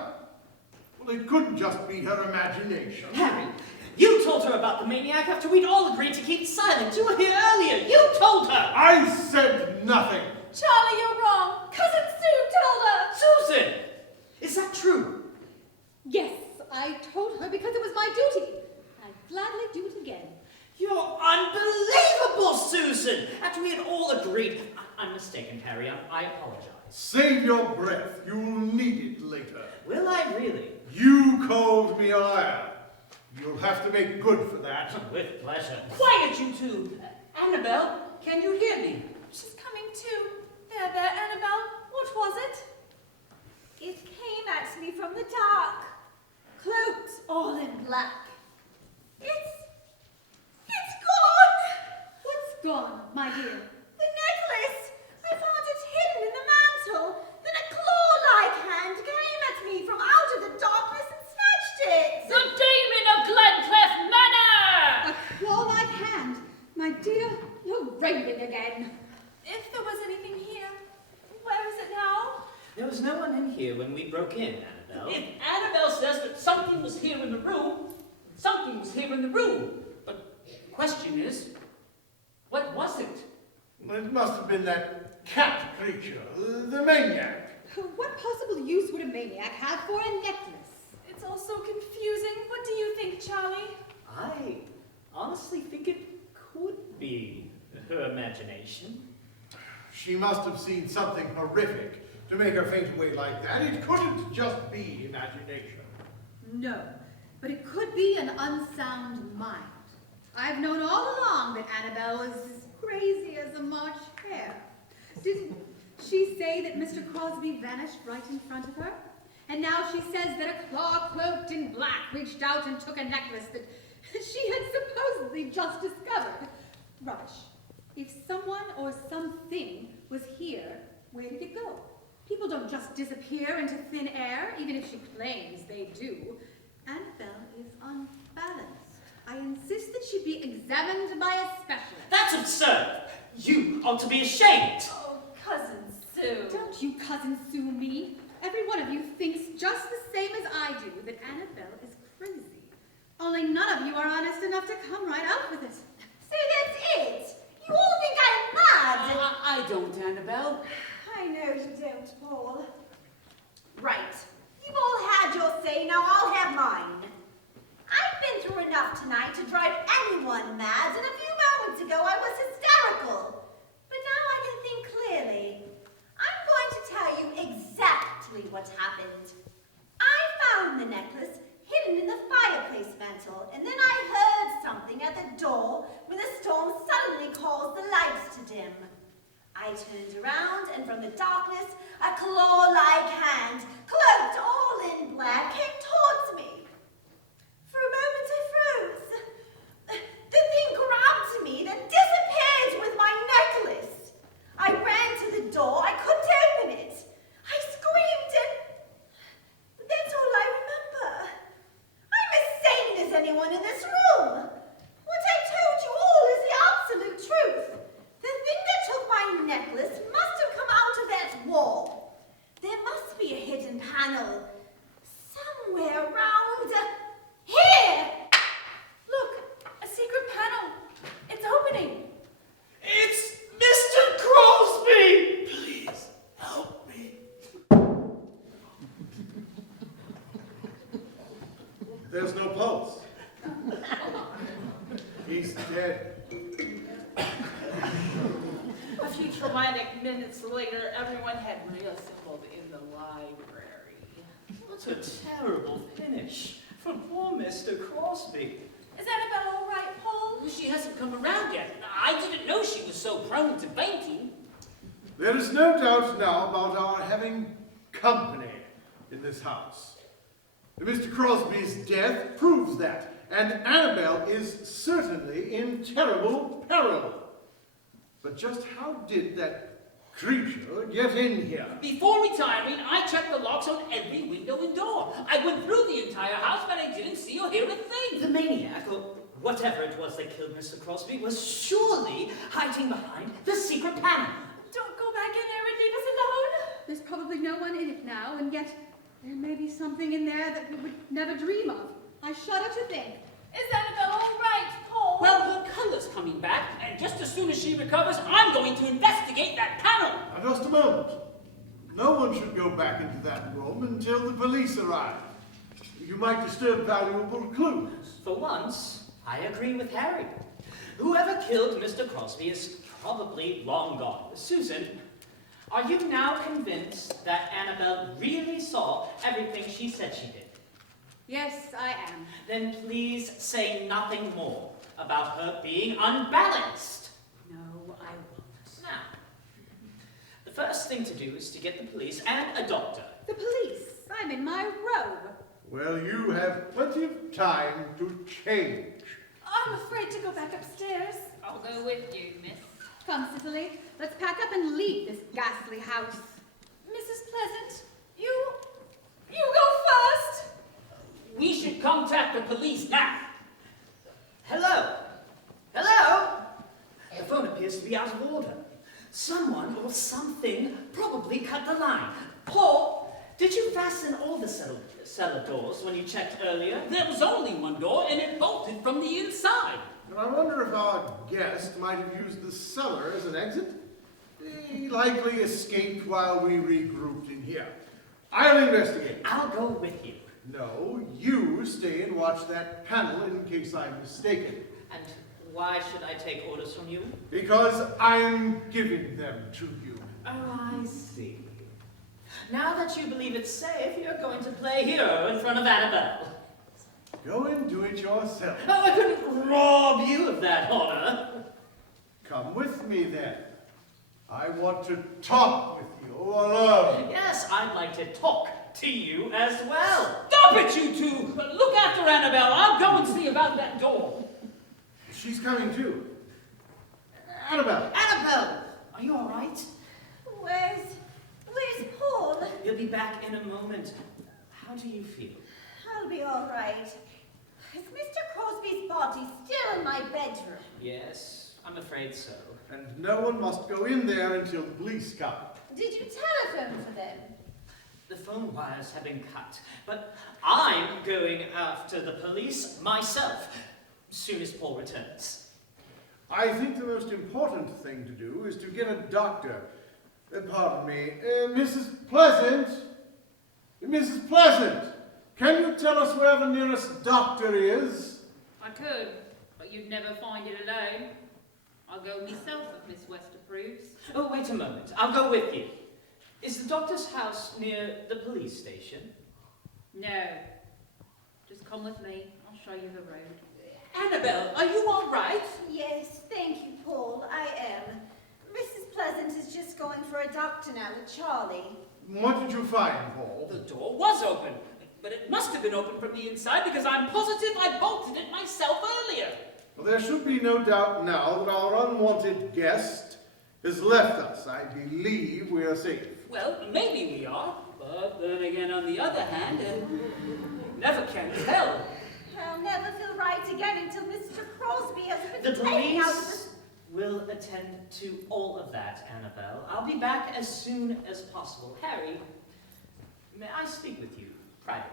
Well, it couldn't just be her imagination. Harry, you told her about the maniac after we'd all agreed to keep silent. You were here earlier. You told her. I said nothing. Charlie, you're wrong. Cousin Sue told her. Susan, is that true? Yes, I told her because it was my duty. I'd gladly do it again. You're unbelievable, Susan. After we had all agreed. I'm mistaken, Harry. I apologize. Save your breath. You'll need it later. Will I really? You called me a liar. You'll have to make good for that. With pleasure. Quiet, you two! Annabelle, can you hear me? She's coming too. There, Annabelle. What was it? It came at me from the dark. Cloaked all in black. It's gone! What's gone, my dear? The necklace! I found it hidden in the mantle. Then a claw-like hand came at me from out of the darkness and snatched it. The demon of Glencliff Manor! A claw-like hand. My dear, you're raving again. If there was anything here, where is it now? There was no one in here when we broke in, Annabelle. If Annabelle says that something was here in the room, something was here in the room. But the question is, what was it? It must have been that cat creature, the maniac. What possible use would a maniac have for a necklace? It It's all so confusing. What do you think, Charlie? I honestly think it could be her imagination. She must have seen something horrific to make her faint away like that. It couldn't just be imagination. No, but it could be an unsound mind. I've known all along that Annabelle was as crazy as a March hare. Didn't she say that Mr. Crosby vanished right in front of her? And now she says that a claw cloaked in black reached out and took a necklace that she had supposedly just discovered. Rubbish. If someone or something was here, where did it go? People don't just disappear into thin air, even if she claims they do. Annabelle is unbalanced. I insist that she be examined by a specialist. That's absurd! You ought to be ashamed! Oh, Cousin Sue. Don't you cousin sue me. Every one of you thinks just the same as I do that Annabelle is crazy. Only none of you are honest enough to come right out with it. So that's it. You all think I'm mad. I don't, Annabelle. I know you don't, Paul. Right. You've all had your say, now I'll have mine. I've been through enough tonight to drive anyone mad, and a few moments ago I was hysterical. But now I can think clearly. I'm going to tell you exactly what happened. I found the necklace hidden in the fireplace mantel, and then I heard something at the door when the storm suddenly caused the lights to dim. I turned around, and from the darkness, a claw-like hand, cloaked all in black, came towards me. For a moment I froze. The thing grabbed me, then disappeared with my necklace. I ran to the door. I couldn't open it. I screamed, and that's all I remember. I'm as sane as anyone in this room. What I told you all is the absolute truth. The thing that took my necklace must have come out of that wall. There must be a hidden panel somewhere around here. Look, a secret panel. It's opening. It's Mr. Crosby! Please, help me. There's no pulse. He's dead. A few traumatic minutes later, everyone had reassembled in the library. What a terrible finish for poor Mr. Crosby. Is Annabelle all right, Paul? She hasn't come around yet. I didn't know she was so prone to fainting. There is no doubt now about our having company in this house. Mr. Crosby's death proves that, and Annabelle is certainly in terrible peril. But just how did that creature get in here? Before retiring, I checked the locks on every window and door. I went through the entire house, but I didn't see or hear a thing. The maniac, or whatever it was that killed Mr. Crosby, was surely hiding behind the secret panel. Don't go back in there and leave us alone. There's probably no one in it now, and yet there may be something in there that we would never dream of. I shudder to think. Is Annabelle all right, Paul? Well, her color's coming back, and just as soon as she recovers, I'm going to investigate that panel. Now, just a moment. No one should go back into that room until the police arrive. You might disturb valuable clues. For once, I agree with Harry. Whoever killed Mr. Crosby is probably long gone. Susan, are you now convinced that Annabelle really saw everything she said she did? Yes, I am. Then please say nothing more about her being unbalanced. No, I won't. Now, the first thing to do is to get the police and a doctor. The police. I'm in my robe. Well, you have plenty of time to change. I'm afraid to go back upstairs. I'll go with you, miss. Come, Cicely. Let's pack up and leave this ghastly house. Mrs. Pleasant, you go first. We should contact the police now. Hello? Hello? The phone appears to be out of order. Someone or something probably cut the line. Paul, did you fasten all the cellar doors when you checked earlier? There was only one door, and it bolted from the inside. And I wonder if our guest might have used the cellar as an exit. He likely escaped while we regrouped in here. I'll investigate. I'll go with you. No, you stay and watch that panel in case I'm mistaken. And why should I take orders from you? Because I'm giving them to you. Oh, I see. Now that you believe it's safe, you're going to play hero in front of Annabelle. Go and do it yourself. Oh, I couldn't rob you of that honor. Come with me then. I want to talk with you alone. Yes, I'd like to talk to you as well. Stop it, you two! Look after Annabelle. I'll go and see about that door. She's coming too. Annabelle. Annabelle, are you all right? Where's Paul? He'll be back in a moment. How do you feel? I'll be all right. Is Mr. Crosby's body still in my bedroom? Yes, I'm afraid so. And no one must go in there until the police come. Did you telephone for them? The phone wires have been cut, but I'm going after the police myself, soon as Paul returns. I think the most important thing to do is to get a doctor. Pardon me, Mrs. Pleasant? Mrs. Pleasant, can you tell us where the nearest doctor is? I could, but you'd never find it alone. I'll go myself if Miss West approves. Oh, wait a moment. I'll go with you. Is the doctor's house near the police station? No. Just come with me. I'll show you the road. Annabelle, are you all right? Yes, thank you, Paul. I am. Mrs. Pleasant is just going for a doctor now with Charlie. What did you find, Paul? The door was open, but it must have been open from the inside because I'm positive I bolted it myself earlier. Well, there should be no doubt now that our unwanted guest has left us. I believe we are safe. Well, maybe we are, but then again, on the other hand, never can tell. I'll never feel right again until Mr. Crosby has been The taken out of police will attend to all of that, Annabelle. I'll be back as soon as possible. Harry, may I speak with you privately?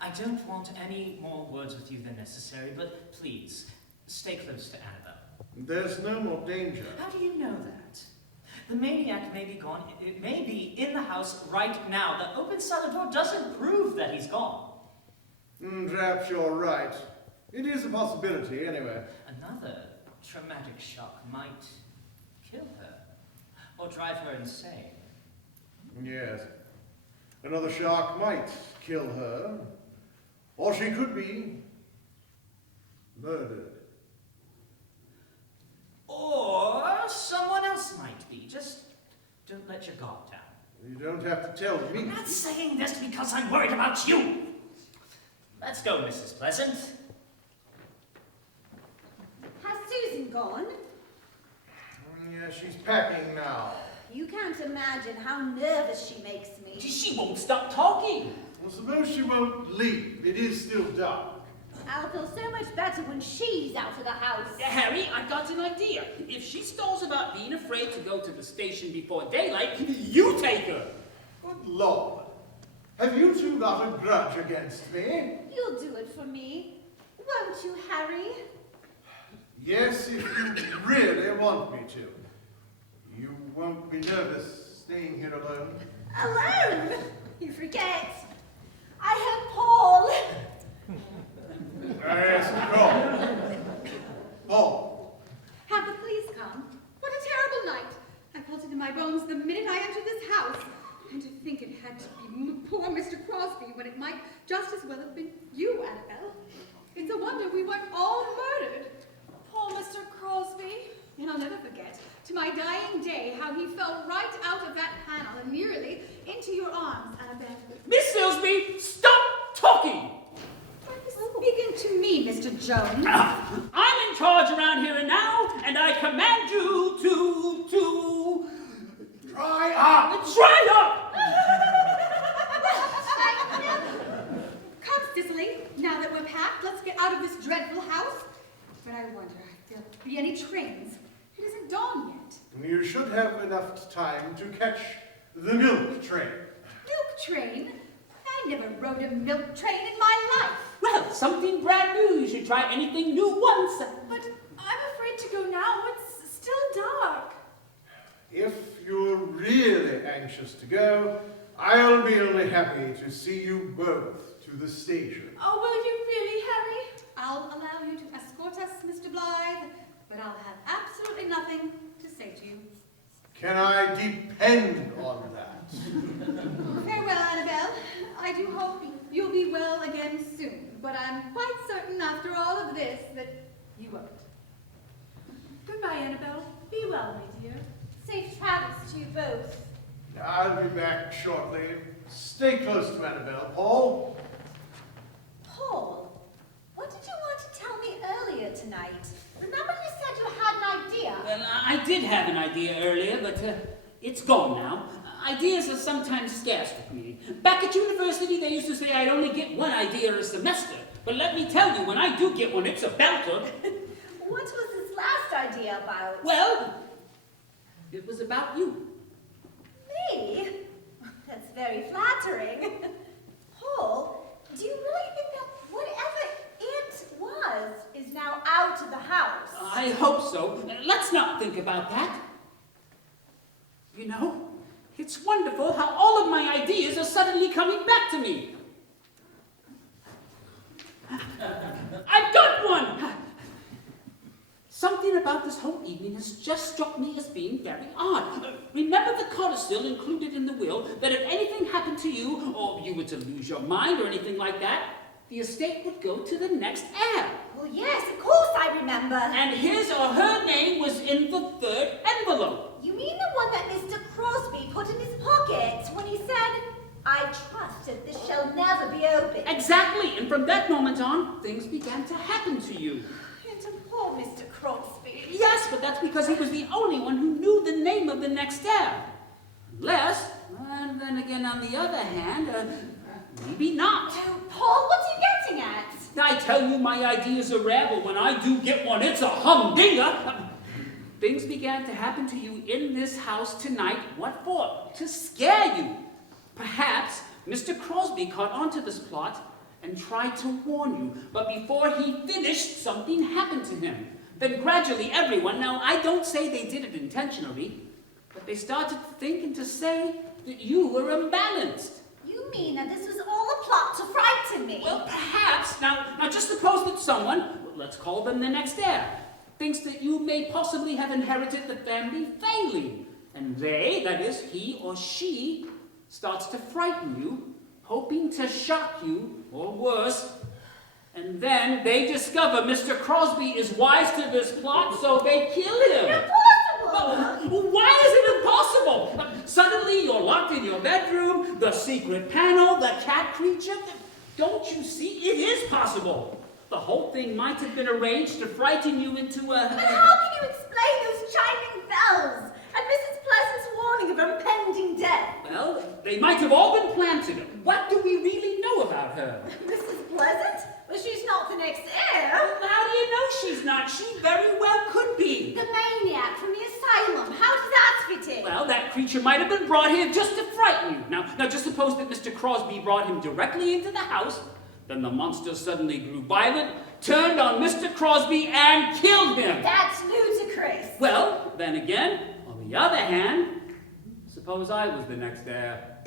I don't want any more words with you than necessary, but please, stay close to Annabelle. There's no more danger. How do you know that? The maniac may be gone. It may be in the house right now. The open cellar door doesn't prove that he's gone. Perhaps you're right. It is a possibility, anyway. Another traumatic shock might kill her or drive her insane. Yes. Another shark might kill her. Or she could be murdered. Or someone else might be. Just don't let your guard down. You don't have to tell me. I'm not saying this because I'm worried about you. Let's go, Mrs. Pleasant. Has Susan gone? Yeah, she's packing now. You can't imagine how nervous she makes me. She won't stop talking. Well, suppose she won't leave. It is still dark. I'll feel so much better when she's out of the house. Harry, I got an idea. If she stalls about being afraid to go to the station before daylight, you take her. Good Lord. Have you two got a grudge against me? You'll do it for me, won't you, Harry? Yes, if you really want me to. You won't be nervous staying here alone? Alone? You forget. I have Paul. Yes, go. Paul. Have the police come? What a terrible night. I felt it in my bones the minute I entered this house. And to think it had to be poor Mr. Crosby when it might just as well have been you, Annabelle. It's a wonder we weren't all murdered. Poor Mr. Crosby. And I'll never forget, to my dying day, how he fell right out of that panel and nearly into your arms, Annabelle. Miss Silsby, stop talking! Speaking to me, Mr. Jones. I'm in charge around here and now, and I command you to... Dry up! Dry up! Come, Cicily. Now that we're packed, let's get out of this dreadful house. But I wonder if there'll be any trains. It isn't dawn yet. You should have enough time to catch the milk train. Milk train? I never rode a milk train in my life. Well, something brand new. You should try anything new once. But I'm afraid to go now. It's still dark. If you're really anxious to go, I'll be only happy to see you both to the station. Oh, will you really, Harry? I'll allow you to escort us, Mr. Blythe, but I'll have absolutely nothing to say to you. Can I depend on that? Farewell, Annabelle. I do hope you'll be well again soon, but I'm quite certain after all of this that you won't. Goodbye, Annabelle. Be well, my dear. Safe travels to you both. I'll be back shortly. Stay close to Annabelle, Paul. Paul, what did you want to tell me earlier tonight? Remember you said you had an idea? Well, I did have an idea earlier, but it's gone now. Ideas are sometimes scarce with me. Back at university, they used to say I'd only get one idea a semester. But let me tell you, when I do get one, it's a belter. What was this last idea about? Well, it was about you. Me? That's very flattering. Paul, do you really think that whatever it was is now out of the house? I hope so. Let's not think about that. You know, it's wonderful how all of my ideas are suddenly coming back to me. I've got one! Something about this whole evening has just struck me as being very odd. Remember the codicil included in the will that if anything happened to you, or you were to lose your mind or anything like that, the estate would go to the next heir. Well, yes, of course I remember. And his or her name was in the third envelope. You mean the one that Mr. Crosby put in his pocket when he said, I trust that this shall never be opened? Exactly, and from that moment on, things began to happen to you. And to poor Mr. Crosby. Yes, but that's because he was the only one who knew the name of the next heir. Unless, and then again on the other hand, maybe not. Oh, Paul, what are you getting at? I tell you, my ideas are rare, but when I do get one, it's a humdinger. Things began to happen to you in this house tonight. What for? To scare you. Perhaps Mr. Crosby caught onto this plot and tried to warn you, but before he finished, something happened to him. Then gradually everyone, now I don't say they did it intentionally, but they started to think and to say that you were imbalanced. You mean that this was all a plot to frighten me? Well, perhaps. Now just suppose that someone, let's call them the next heir, thinks that you may possibly have inherited the family failing, and they, that is, he or she, starts to frighten you, hoping to shock you, or worse, and then they discover Mr. Crosby is wise to this plot, so they kill him. Impossible! Well, why is it impossible? Suddenly you're locked in your bedroom, the secret panel, the cat creature. Don't you see? It is possible. The whole thing might have been arranged to frighten you into a... But how can you explain those chiming bells and Mrs. Pleasant's warning of impending death? Well, they might have all been planted. What do we really know about her? Mrs. Pleasant? Well, she's not the next heir. How do you know she's not? She very well could be. The maniac from the asylum. How does that fit in? Well, that creature might have been brought here just to frighten you. Now just suppose that Mr. Crosby brought him directly into the house. Then the monster suddenly grew violent, turned on Mr. Crosby, and killed him. That's ludicrous. Well, then again, on the other hand, suppose I was the next heir.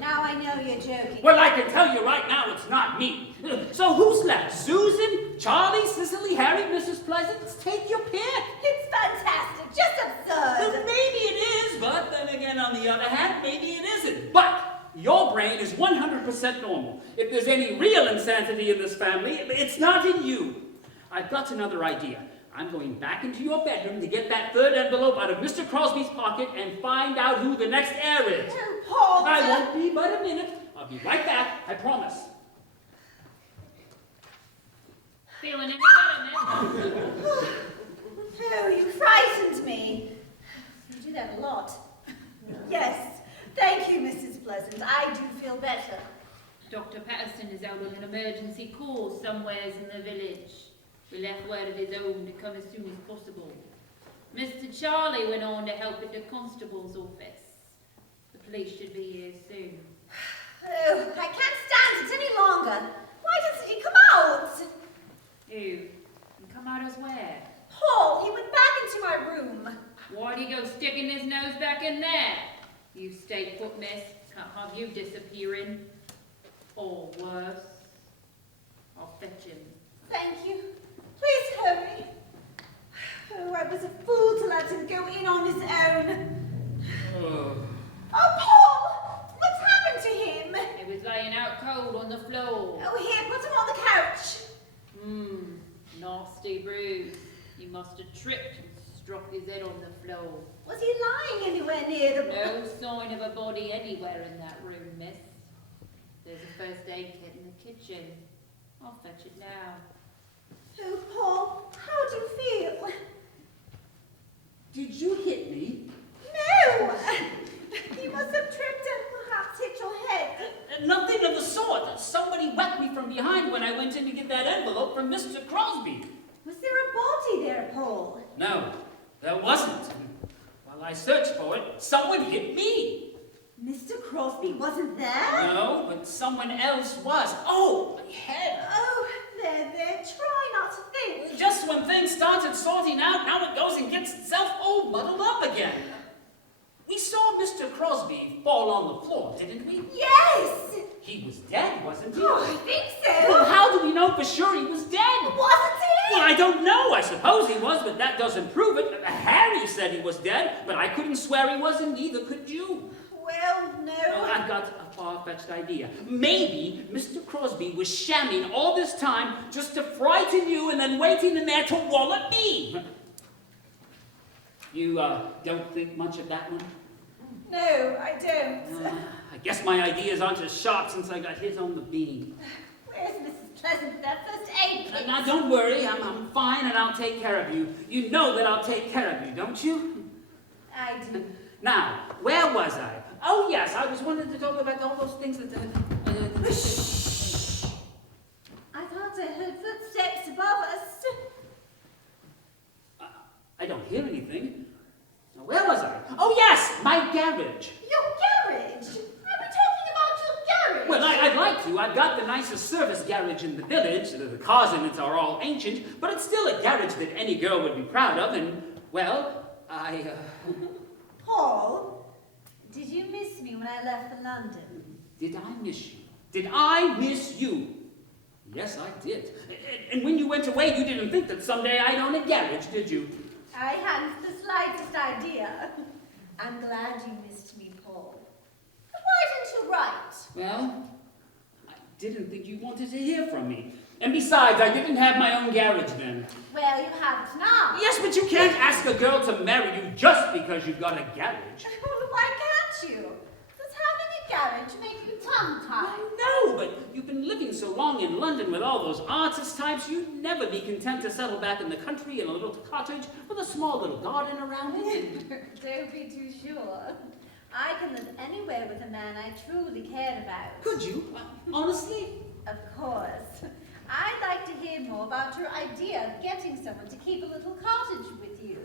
Now I know you're joking. Well, I can tell you right now it's not me. So who's left? Susan, Charlie, Cicily, Harry, Mrs. Pleasant? Take your pick. It's fantastic, just Well, absurd. maybe it is, but then again, on the other hand, maybe it isn't. But your brain is 100% normal. If there's any real insanity in this family, it's not in you. I've got another idea. I'm going back into your bedroom to get that third envelope out of Mr. Crosby's pocket and find out who the next heir is. Oh, Paul. I won't be but a minute. I'll be right back, I promise. Feeling any better, Miss? Oh, you frightened me. You do that a lot. Yes, thank you, Mrs. Pleasant. I do feel better. Dr. Patterson is out on an emergency call somewheres in the village. We left word of his own to come as soon as possible. Mr. Charlie went on to help at the constable's office. The police should be here soon. Oh, I can't stand it any longer. Why doesn't he come out? Who? And come out as where? Paul, he went back into my room. Why'd he go sticking his nose back in there? You stay put, miss. Can't have you disappearing. Or worse. I'll fetch him. Thank you. Please hurry. Oh, I was a fool to let him go in on his own. Oh. Oh, Paul! What's happened to him? He was laying out cold on the floor. Oh, here, put him on the couch. Nasty bruise. He must have tripped and struck his head on the floor. Was he lying anywhere near the... No sign of a body anywhere in that room, miss. There's a first aid kit in the kitchen. I'll fetch it now. Oh, Paul, how do you feel? Did you hit me? No! You must have tripped and perhaps hit your head. Nothing of the sort. Somebody whacked me from behind when I went in to get that envelope from Mr. Crosby. Was there a body there, Paul? No, there wasn't. While I searched for it, someone hit me. Mr. Crosby wasn't there? No, but someone else was. Oh, my head. Oh, there, try not to think. Just when things started sorting out, now it goes and gets itself all muddled up again. We saw Mr. Crosby fall on the floor, didn't we? Yes! He was dead, wasn't he? Oh, I think so. Well, how do we know for sure he was dead? Wasn't he? Well, I don't know. I suppose he was, but that doesn't prove it. Harry said he was dead, but I couldn't swear he was, and neither could you. Well, no. I've got a far-fetched idea. Maybe Mr. Crosby was shamming all this time just to frighten you and then waiting in there to wallop me. You don't think much of that one? No, I don't. I guess my ideas aren't as sharp since I got hit on the bean. Where's Mrs. Pleasant, that first aid kit? Now, don't worry. I'm fine and I'll take care of you. You know that I'll take care of you, don't you? I do. Now, where was I? Oh, yes, I was wanting to talk about all those things that... Shh! I thought I heard footsteps above us. I don't hear anything. Now, where was I? Oh, yes, my garage. Your garage? Are we talking about your garage? Well, I'd like to. I've got the nicest service garage in the village. The cars in it are all ancient, but it's still a garage that any girl would be proud of, and, well, Paul, did you miss me when I left for London? Did I miss you? Did I miss you? Yes, I did. And when you went away, you didn't think that someday I'd own a garage, did you? I hadn't the slightest idea. I'm glad you missed me, Paul. But why didn't you write? Well, I didn't think you wanted to hear from me. And besides, I didn't have my own garage then. Well, you have it now. Yes, but you can't ask a girl to marry you just because you've got a garage. Why can't you? Does having a garage make you tongue-tied? No, but you've been living so long in London with all those artist types, you'd never be content to settle back in the country in a little cottage with a small little garden around it. Don't be too sure. I can live anywhere with a man I truly cared about. Could you? Honestly? Of course. I'd like to hear more about your idea of getting someone to keep a little cottage with you.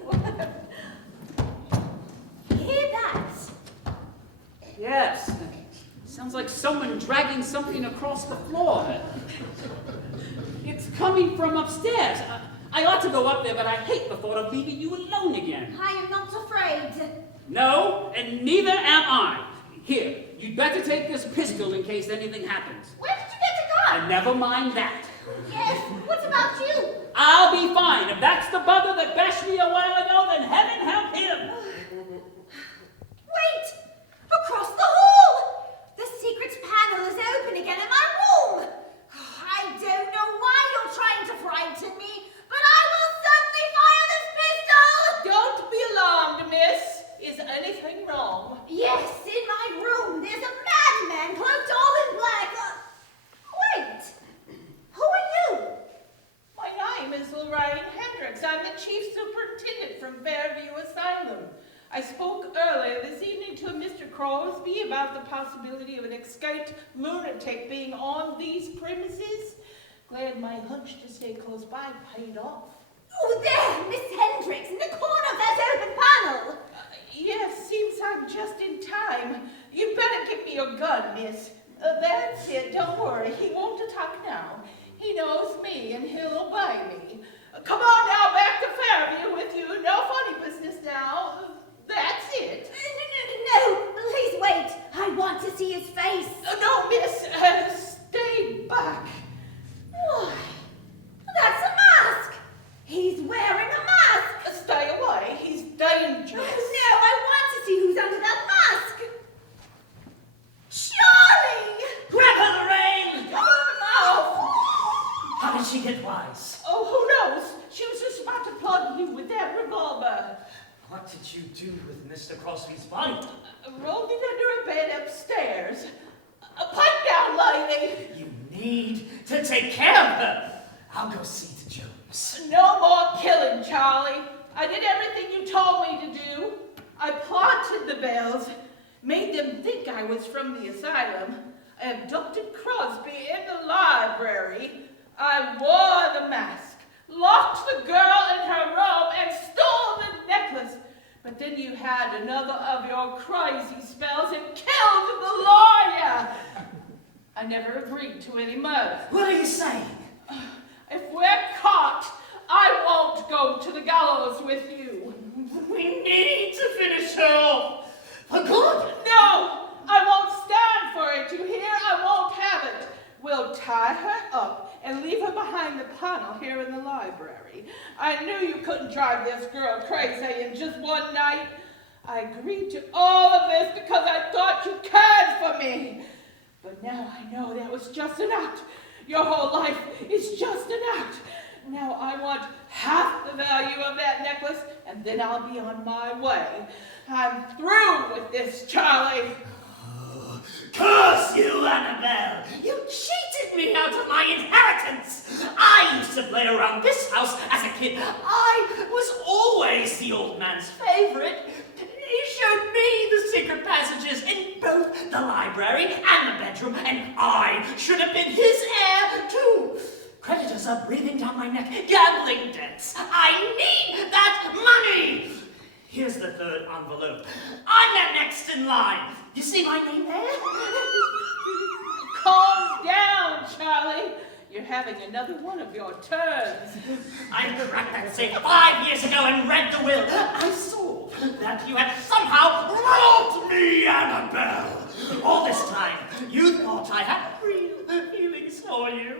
Hear that? Yes. Sounds like someone dragging something across the floor. It's coming from upstairs. I ought to go up there, but I hate the thought of leaving you alone again. I am not afraid. No, and neither am I. Here, you'd better take this pistol in case anything happens. Where did you get a gun? And never mind that. Yes, what about you? I'll be fine. If that's the bugger that bashed me a while ago, then heaven help him. Wait! Across the hall! The secret panel is open again in my room! I don't know why you're trying to frighten me, but I will certainly fire this pistol! Don't be alarmed, miss. Is anything wrong? Yes, in my room there's a madman cloaked all in black. Wait! Who are you? My name is Lorraine Hendricks. I'm the chief superintendent from Fairview Asylum. I spoke earlier this evening to Mr. Crosby about the possibility of an escaped lunatic being on these premises. Glad my hunch to stay close by paid off. Oh, there! Miss Hendricks in the corner of that open panel! Yes, seems I'm just in time. You better give me your gun, miss. That's it, don't worry. He won't attack now. He knows me and he'll obey me. Come on now, back to Fairview with you. No funny business now. That's it. No, please wait. I want to see his face. No, miss. Stay back. Why? That's a mask. He's wearing a mask. Stay away. He's dangerous. No, I want to see who's under that mask. Charlie! Grab her, Lorraine! Come on now. How did she get wise? Oh, who knows? She was just about to plug you with that revolver. What did you do with Mr. Crosby's body? Rolled it under a bed upstairs. Pipe down, lady. You need to take care of her. I'll go see to Jones. No more killing, Charlie. I did everything you told me to do. I planted the bells, made them think I was from the asylum, I abducted Crosby in the library, I wore the mask, locked the girl in her room, and stole the necklace. But then you had another of your crazy spells and killed the lawyer. I never agreed to any murder. What are you saying? If we're caught, I won't go to the gallows with you. We need to finish her off. For good. No, I won't stand for it, you hear? I won't have it. We'll tie her up and leave her behind the panel here in the library. I knew you couldn't drive this girl crazy in just one night. I agreed to all of this because I thought you cared for me. But now I know that was just an act. Your whole life is just an act. Now I want half the value of that necklace, and then I'll be on my way. I'm through with this, Charlie. Curse you, Annabelle! You cheated me out of my inheritance! I used to play around this house as a kid. I was always the old man's favorite. He showed me the secret passages in both the library and the bedroom, and I should have been his heir, too. Creditors are breathing down my neck, gambling debts. I need that money! Here's the third envelope. I'm next in line. You see my name there? Calm down, Charlie. You're having another one of your turns. I cracked that safe 5 years ago and read the will. I saw that you had somehow robbed me, Annabelle. All this time, you thought I had real feelings for you.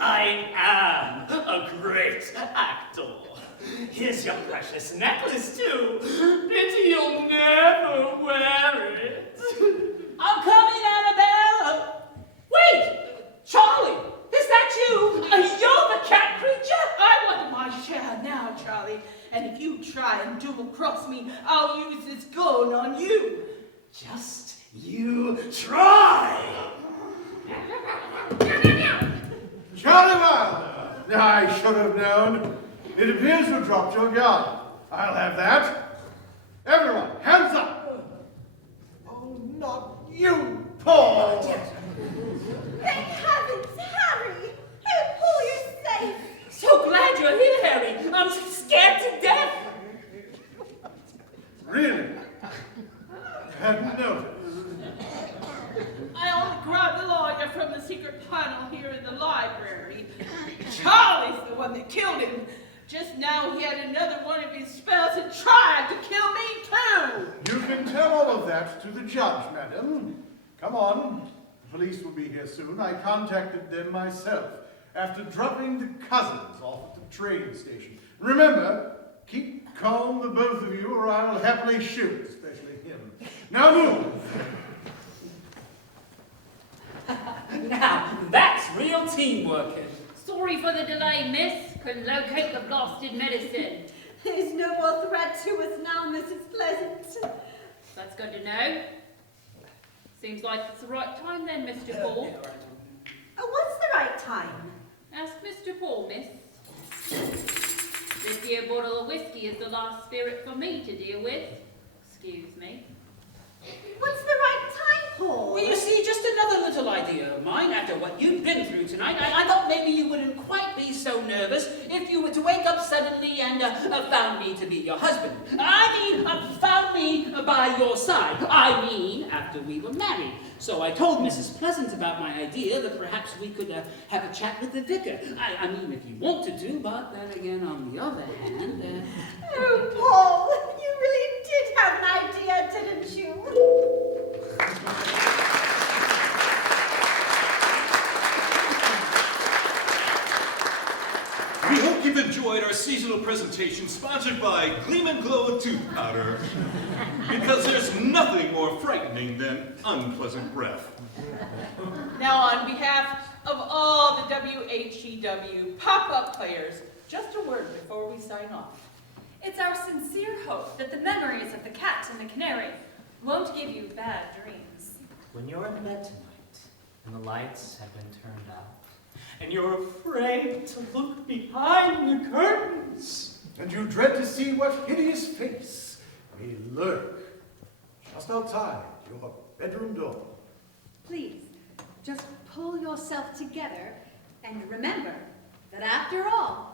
I am a great actor. Here's your precious necklace, too. Pity you'll never wear it. I'm coming, Annabelle! Wait! Charlie! Is that you? You're the cat creature? I want my share now, Charlie. And if you try and double-cross me, I'll use this gun on you. Just you try! Charlie Wilder! I should have known. It appears you dropped your gun. I'll have that. Everyone, hands up! Oh, not you, Paul! Thank heavens, Harry! Paul, you're safe! So glad you're here, Harry. I'm scared to death. Really? Hadn't noticed. I only grabbed the lawyer from the secret panel here in the library. Charlie's the one that killed him. Just now he had another one of his spells and tried to kill me too. You can tell all of that to the judge, madam. Come on. The police will be here soon. I contacted them myself after dropping the cousins off at the train station. Remember, keep calm, the both of you, or I'll happily shoot, especially him. Now move! Now, that's real teamwork. Sorry for the delay, miss. Couldn't locate the blasted medicine. There's no more threat to us now, Mrs. Pleasant. That's good to know. Seems like it's the right time then, Mr. Paul. What's the right time? Ask Mr. Paul, miss. This here bottle of whiskey is the last spirit for me to deal with. Excuse me. What's the right time, Paul? Well, you see, just another little idea of mine. After what you've been through tonight, I thought maybe you wouldn't quite be so nervous if you were to wake up suddenly and found me to be your husband. I mean, found me by your side. I mean, after we were married. So I told Mrs. Pleasant about my idea that perhaps we could have a chat with the vicar. I mean, if you wanted to, but then again, on the other hand... Oh, Paul, you really did have an idea, didn't you? We hope you've enjoyed our seasonal presentation sponsored by Gleam and Glow Tooth Powder. Because there's nothing more frightening than unpleasant breath. Now, on behalf of all the WHEW pop-up players, just a word before we sign off. It's our sincere hope that the memories of the Cat and the Canary won't give you bad dreams. When you're in bed tonight, and the lights have been turned out, and you're afraid to look behind the curtains, And you dread to see what hideous face may lurk just outside your bedroom door. Please, just pull yourself together and remember that after all,